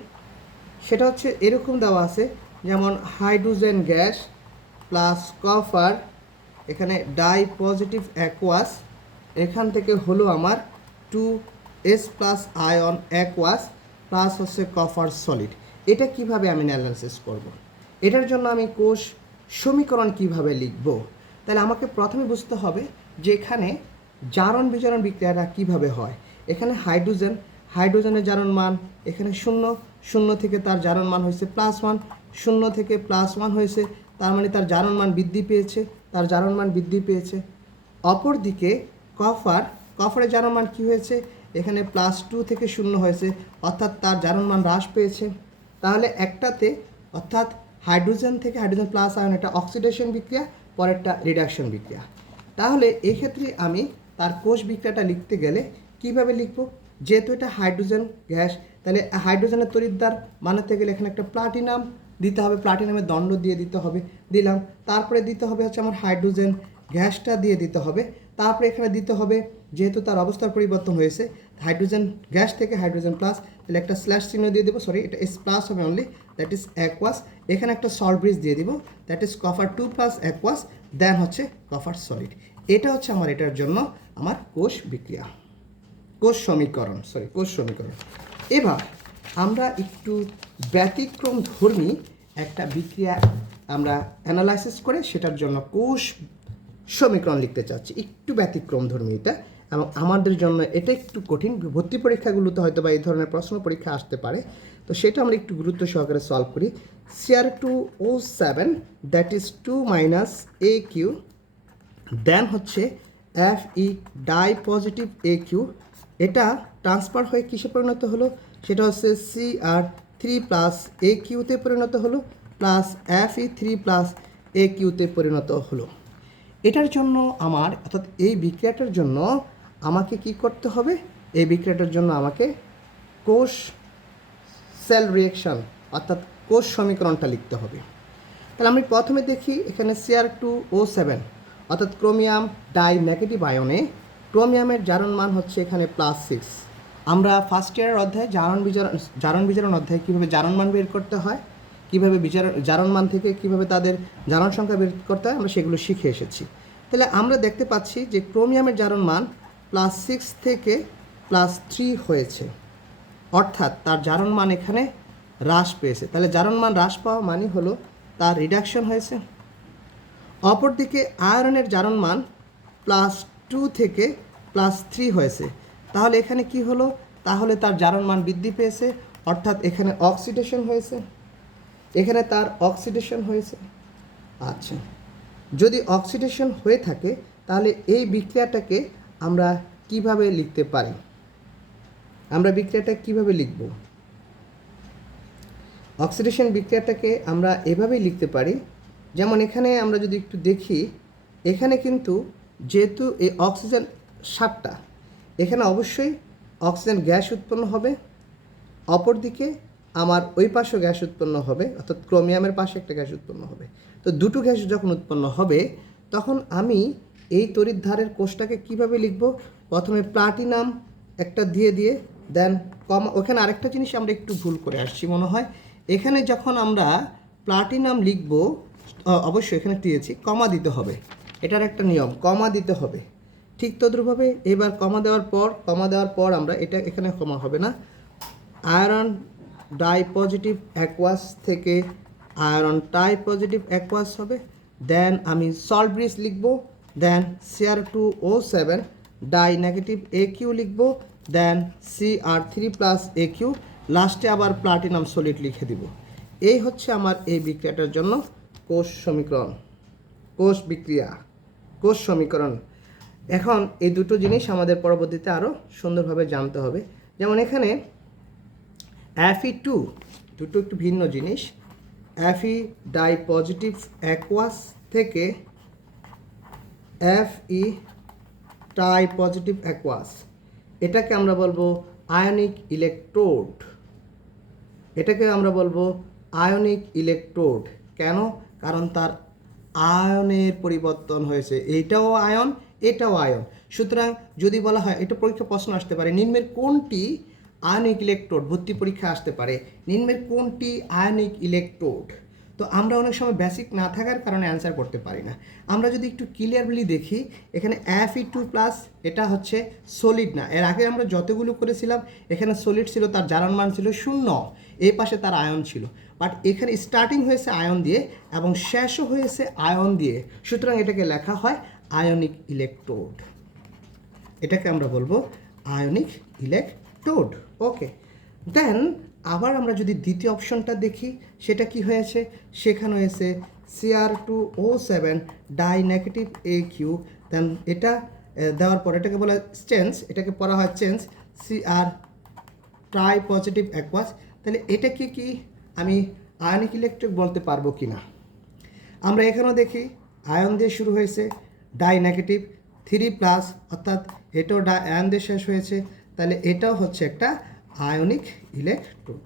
সেটা হচ্ছে এরকম দেওয়া আছে, যেমন হাইড্রোজেন গ্যাস প্লাস কপার, এখানে ডাই পজিটিভ অ্যাকোয়াস, এখান থেকে হলো আমার 2s plus ion aqueous plus হচ্ছে কপার সলিড। এটা কিভাবে আমি অ্যানালাইসিস করব, এটার জন্য আমি কোষ সমীকরণ কিভাবে লিখব। তাহলে আমাকে প্রথমে বুঝতে হবে যে এখানে জারণ বিজারণ বিক্রিয়াটা কিভাবে হয়। এখানে হাইড্রোজেনের জারণ মান এখানে 0 থেকে তার জারণ মান হয়েছে +1, 0 থেকে +1 হয়েছে, তার মানে তার জারণ মান বৃদ্ধি পেয়েছে। অপরদিকে কপারের জারণ মান কী হয়েছে, এখানে +2 থেকে 0 হয়েছে, অর্থাৎ তার জারণ মান হ্রাস পেয়েছে। তাহলে একটাতে অর্থাৎ হাইড্রোজেন থেকে হাইড্রোজেন প্লাস আয়ন, এটা অক্সিডেশন বিক্রিয়া, পরেরটা রিডাকশন বিক্রিয়া। তাহলে এক্ষেত্রে আমি তার কোষ বিক্রিয়াটা লিখতে গেলে কিভাবে লিখব, যেহেতু এটা হাইড্রোজেন গ্যাস, তাহলে হাইড্রোজেনের তড়িৎদ্বার বানাতে গেলে এখানে একটা প্লাটিনাম দিতে হবে, প্লাটিনামের দণ্ড দিয়ে দিলাম। তারপরে দিতে হবে হচ্ছে আমার হাইড্রোজেন গ্যাসটা দিয়ে দিতে হবে। তারপরে এখানে দিতে হবে, যেহেতু তার অবস্থার পরিবর্তন হয়েছে হাইড্রোজেন গ্যাস থেকে হাইড্রোজেন প্লাস, তাহলে একটা স্ল্যাশ চিহ্ন দিয়ে দেবো, এটা S প্লাস হবে অনলি, দ্যাট ইজ অ্যাকোয়াস। এখানে একটা সল্ট ব্রিজ দিয়ে দিব, that is copper 2 plus aqueous, then হচ্ছে কপার সলিড। এটা হচ্ছে আমার এটার জন্য আমার কোষ সমীকরণ। এবার আমরা একটু ব্যতিক্রমধর্মী একটা বিক্রিয়া আমরা অ্যানালাইসিস করে সেটার জন্য কোষ সমীকরণ লিখতে চাচ্ছি, একটু ব্যতিক্রমধর্মী এটা, এবং আমাদের জন্য এটা একটু কঠিন। ভর্তি পরীক্ষাগুলোতে হয়তো বা এই ধরনের প্রশ্ন পরীক্ষা আসতে পারে, তো সেটা আমরা একটু গুরুত্ব সহকারে সলভ করি। Cr2O7, দ্যাট ইজ 2 - AQ, দেন হচ্ছে Fe ডাই পজিটিভ AQ, এটা ট্রান্সফার হয়ে কিসে পরিণত হলো, সেটা হচ্ছে Cr3 প্লাস AQতে পরিণত হলো, প্লাস Fe3 প্লাস AQতে পরিণত হলো। এটার জন্য অর্থাৎ এই বিক্রিয়াটার জন্য আমাকে কি করতে হবে, এই বিক্রিয়াটার জন্য আমাকে কোষ সেল রিঅ্যাকশন অর্থাৎ কোষ সমীকরণটা লিখতে হবে। তাহলে আমি প্রথমে দেখি, এখানে Cr2O7 অর্থাৎ ক্রোমিয়াম ডাই নেগেটিভ আয়নে ক্রোমিয়ামের জারণ মান হচ্ছে এখানে +6। আমরা ফার্স্ট ইয়ারের অধ্যায়ে জারণ বিজারণ অধ্যায়ে কীভাবে জারণ মান বের করতে হয়, কীভাবে জারণ মান থেকে কীভাবে তাদের জারণ সংখ্যা বের করতে হয়, আমরা সেগুলো শিখে এসেছি। তাহলে আমরা দেখতে পাচ্ছি যে ক্রোমিয়ামের জারণ মান +6 থেকে +3 হয়েছে, অর্থাৎ তার জারণ মান এখানে হ্রাস পেয়েছে। তাহলে জারণ মান হ্রাস পাওয়া মানে হলো তার রিডাকশন হয়েছে। অপরদিকে আয়রনের জারণ মান +2 থেকে +3 হয়েছে, তাহলে এখানে কি হলো? তাহলে তার জারণ মান বৃদ্ধি পেয়েছে, অর্থাৎ এখানে অক্সিডেশন হয়েছে, এখানে তার অক্সিডেশন হয়েছে। আচ্ছা, যদি অক্সিডেশন হয়ে থাকে তাহলে এই বিক্রিয়াটাকে আমরা কিভাবে লিখতে পারি? আমরা বিক্রিয়াটা কিভাবে লিখব? অক্সিডেশন বিক্রিয়াটাকে আমরা এভাবেই লিখতে পারি, যেমন এখানে আমরা যদি একটু দেখি, এখানে কিন্তু যেহেতু এই অক্সিজেন 7টা, এখানে অবশ্যই অক্সিজেন গ্যাস উৎপন্ন হবে, অপরদিকে আমার ওই পাশেও গ্যাস উৎপন্ন হবে, অর্থাৎ ক্রোমিয়ামের পাশে একটা গ্যাস উৎপন্ন হবে। তো দুটো গ্যাস যখন উৎপন্ন হবে তখন আমি এই তড়িৎধারের কোষটাকে কিভাবে লিখব? প্রথমে প্লাটিনাম একটা দিয়ে দেন কমা। ওখানে আরেকটা জিনিস আমরা একটু ভুল করে আসছি মনে হয়, এখানে যখন আমরা প্লাটিনাম লিখব অবশ্যই এখানে দিয়েছি কমা দিতে হবে, এটার একটা নিয়ম, কমা দিতে হবে। ঠিক তদ্রুপভাবে এবার কমা দেওয়ার পর আমরা এটা এখানে কমা হবে না, আয়রন ডাই পজিটিভ অ্যাকোয়াস থেকে আয়রন টাই পজিটিভ অ্যাকোয়াস হবে, দেন আমি সল্ট ব্রিজ লিখব, দেন Cr2O7 ডাই নেগেটিভ AQ লিখব, দেন Cr3+AQ, লাস্টে আবার প্লাটিনাম সলিড লিখে দিব। এই হচ্ছে আমার এই বিক্রিয়াটার জন্য কোষ সমীকরণ, কোষ বিক্রিয়া, কোষ সমীকরণ। এখন এই দুটো জিনিস আমাদের পরবর্তীতে আরও সুন্দরভাবে জানতে হবে। যেমন এখানে Fe2 দুটো একটু ভিন্ন জিনিস, Fe ডাই পজিটিভ অ্যাকোয়াস থেকে Fe টাই পজিটিভ অ্যাকোয়াস, এটাকে আমরা বলবো আয়নিক ইলেকট্রোড, এটাকে আমরা বলবো আয়নিক ইলেকট্রোড। কেন? কারণ তার আয়নের পরিবর্তন হয়েছে, এইটাও আয়ন এটাও আয়ন। সুতরাং যদি বলা হয়, এটা পরীক্ষা প্রশ্ন আসতে পারে, নিম্নের কোনটি আয়নিক ইলেকট্রোড, ভর্তি পরীক্ষা আসতে পারে, নিম্নের কোনটি আয়নিক ইলেকট্রোড? তো আমরা অনেক সময় বেসিক না থাকার কারণে অ্যান্সার করতে পারি না। আমরা যদি একটু ক্লিয়ারলি দেখি, এখানে Fe2+, এটা হচ্ছে সলিড না, এর আগে আমরা যতগুলো করেছিলাম এখানে সলিড ছিল, তার জারণ মান ছিল 0, এই পাশে তার আয়ন ছিল, বাট এখানে স্টার্টিং হয়েছে আয়ন দিয়ে এবং শেষও হয়েছে আয়ন দিয়ে, সুতরাং এটাকে লেখা হয় আয়নিক ইলেকট্রোড, এটাকে আমরা বলবো আয়নিক ইলেকট্রোড। ওকে, দেন আবার আমরা যদি দ্বিতীয় অপশনটা দেখি, সেটা কি হয়েছে? সেখানে হয়েছে Cr2O7 ডাই নেগেটিভ AQ, দেন এটা দেওয়ার পর এটাকে বলা চেঞ্জ, এটাকে পড়া হয় change Cr try positive aqueous. তাহলে এটাকে কি আমি আয়নিক ইলেকট্রোড বলতে পারবো কি না? আমরা এখানেও দেখি আয়ন দিয়ে শুরু হয়েছে, ডাই নেগেটিভ 3+, অর্থাৎ এটাও আয়ন দিয়ে শেষ হয়েছে, তাহলে এটাও হচ্ছে একটা আয়নিক ইলেকট্রোড।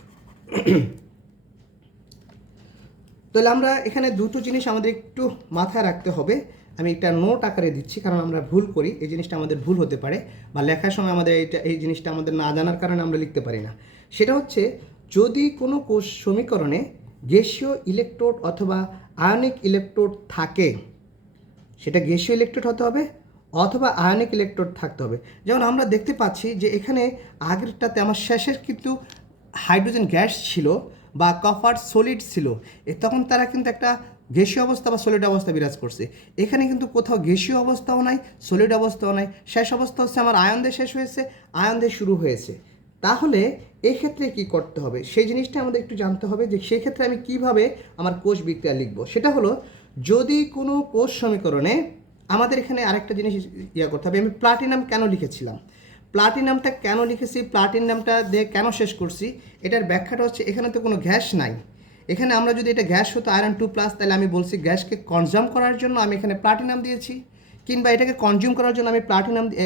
তাহলে আমরা এখানে দুটো জিনিস আমাদের একটু মাথায় রাখতে হবে, আমি একটা নোট আকারে দিচ্ছি, কারণ আমরা ভুল করি, এই জিনিসটা আমাদের ভুল হতে পারে, বা লেখার সময় আমাদের এই জিনিসটা আমাদের না জানার কারণে আমরা লিখতে পারি না। সেটা হচ্ছে, যদি কোনো কোষ সমীকরণে গ্যাসীয় ইলেকট্রোড অথবা আয়নিক ইলেকট্রোড থাকে, সেটা গ্যাসীয় ইলেকট্রোড হতে হবে অথবা আয়নিক ইলেকট্রোড থাকতে হবে। যেমন আমরা দেখতে পাচ্ছি যে এখানে আগেরটাতে আমার শেষের কিন্তু হাইড্রোজেন গ্যাস ছিল বা কপার সলিড ছিল, তখন তারা কিন্তু একটা গ্যাসীয় অবস্থা বা সলিড অবস্থা বিরাজ করছে। এখানে কিন্তু কোথাও গ্যাসীয় অবস্থাও নাই, সলিড অবস্থাও নাই, শেষ অবস্থা হচ্ছে আমার আয়ন দিয়ে শেষ হয়েছে, আয়ন দিয়ে শুরু হয়েছে। তাহলে এই ক্ষেত্রে কি করতে হবে, সেই জিনিসটা আমাদের একটু জানতে হবে, যে সেই ক্ষেত্রে আমি কিভাবে আমার কোষ বিক্রিয়া লিখব। সেটা হলো, যদি কোনো কোষ সমীকরণে আমাদের এখানে আরেকটা জিনিস করতে হবে, আমি প্লাটিনাম কেন লিখেছিলাম, প্লাটিনামটা কেন লিখেছি, প্লাটিনামটা দিয়ে কেন শেষ করছি, এটার ব্যাখ্যাটা হচ্ছে, এখানে তো কোনো গ্যাস নাই, এখানে আমরা যদি এটা গ্যাস হতো আয়রন 2+, তাহলে আমি বলছি গ্যাসকে কনজাম করার জন্য আমি এখানে প্লাটিনাম দিয়েছি, কিংবা এটাকে কনজিউম করার জন্য আমি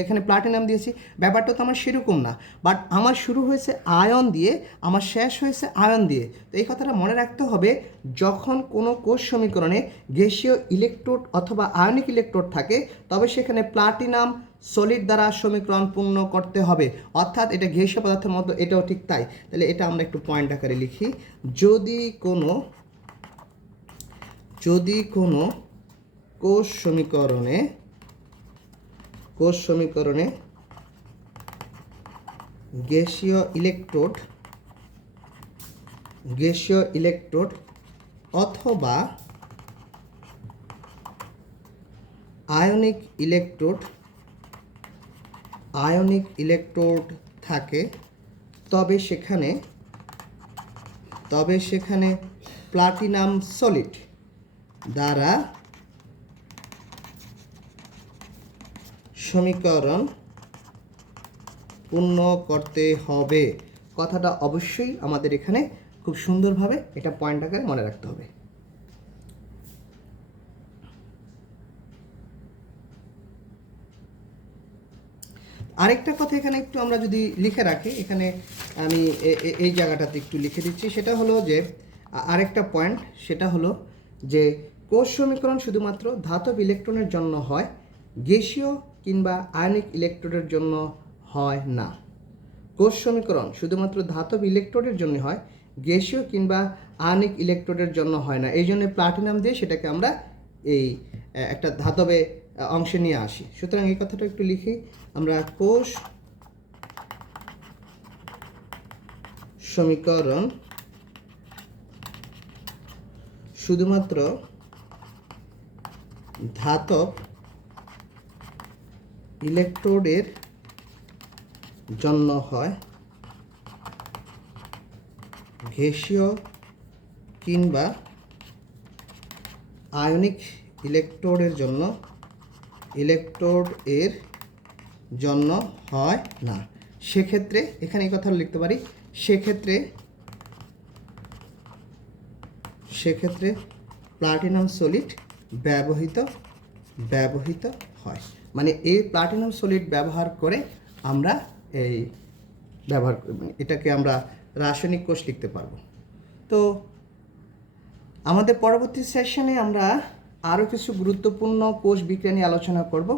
এখানে প্লাটিনাম দিয়েছি, ব্যাপারটা তো আমার সেরকম না। বাট আমার শুরু হয়েছে আয়ন দিয়ে, আমার শেষ হয়েছে আয়ন দিয়ে। তো এই কথাটা মনে রাখতে হবে, যখন কোনো কোষ সমীকরণে গ্যাসীয় ইলেকট্রোড অথবা আয়নিক ইলেকট্রোড থাকে, তবে সেখানে প্লাটিনাম সলিড দ্বারা সমীকরণ পূর্ণ করতে হবে, অর্থাৎ এটা গ্যাসীয় পদার্থের মতো, এটাও ঠিক তাই। তাহলে এটা আমরা একটু পয়েন্ট আকারে লিখি, যদি কোনো কোষ সমীকরণে গ্যাসীয় ইলেকট্রোড অথবা আয়নিক ইলেকট্রোড থাকে, তবে সেখানে প্লাটিনাম সলিড দ্বারা সমীকরণ পূর্ণ করতে হবে। কথাটা অবশ্যই আমাদের এখানে খুব সুন্দরভাবে এটা পয়েন্ট আকারে মনে রাখতে হবে। আরেকটা কথা এখানে একটু আমরা যদি লিখে রাখি, এখানে আমি এই জায়গাটাতে একটু লিখে দিচ্ছি, সেটা হলো যে আরেকটা পয়েন্ট, সেটা হলো যে কোষ সমীকরণ শুধুমাত্র ধাতব ইলেকট্রনের জন্য হয়, গ্যাসীয় কিংবা আয়নিক ইলেকট্রোডের জন্য হয় না। কোষ সমীকরণ শুধুমাত্র ধাতব ইলেকট্রোডের জন্য হয়, গ্যাসীয় কিংবা আয়নিক ইলেকট্রোডের জন্য হয় না। এই জন্য প্লাটিনাম দিয়ে সেটাকে আমরা এই একটা ধাতবে অংশে নিয়ে আসি। সুতরাং এই কথাটা একটু লিখি আমরা, কোষ সমীকরণ শুধুমাত্র ধাতব ইলেকট্রোডের জন্য হয়, গ্যাসীয় কিংবা আয়নিক ইলেকট্রোডের জন্য হয় না। সেক্ষেত্রে এখানে এই কথা লিখতে পারি, সেক্ষেত্রে প্লাটিনাম সলিড ব্যবহৃত হয়। মানে এই প্লাটিনাম সলিড ব্যবহার করে আমরা এটাকে আমরা রাসায়নিক কোষ লিখতে পারবো। তো আমাদের পরবর্তী সেশনে আমরা আরও কিছু গুরুত্বপূর্ণ কোষ বিক্রিয়া নিয়ে আলোচনা করব।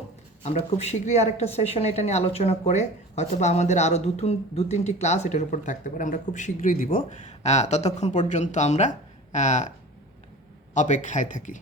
আমরা খুব শীঘ্রই আরেকটা সেশনে এটা নিয়ে আলোচনা করে হয়তোবা আমাদের আরও দু তিনটি ক্লাস এটার উপর থাকতে পারে, আমরা খুব শীঘ্রই দিব। ততক্ষণ পর্যন্ত আমরা অপেক্ষায় থাকি।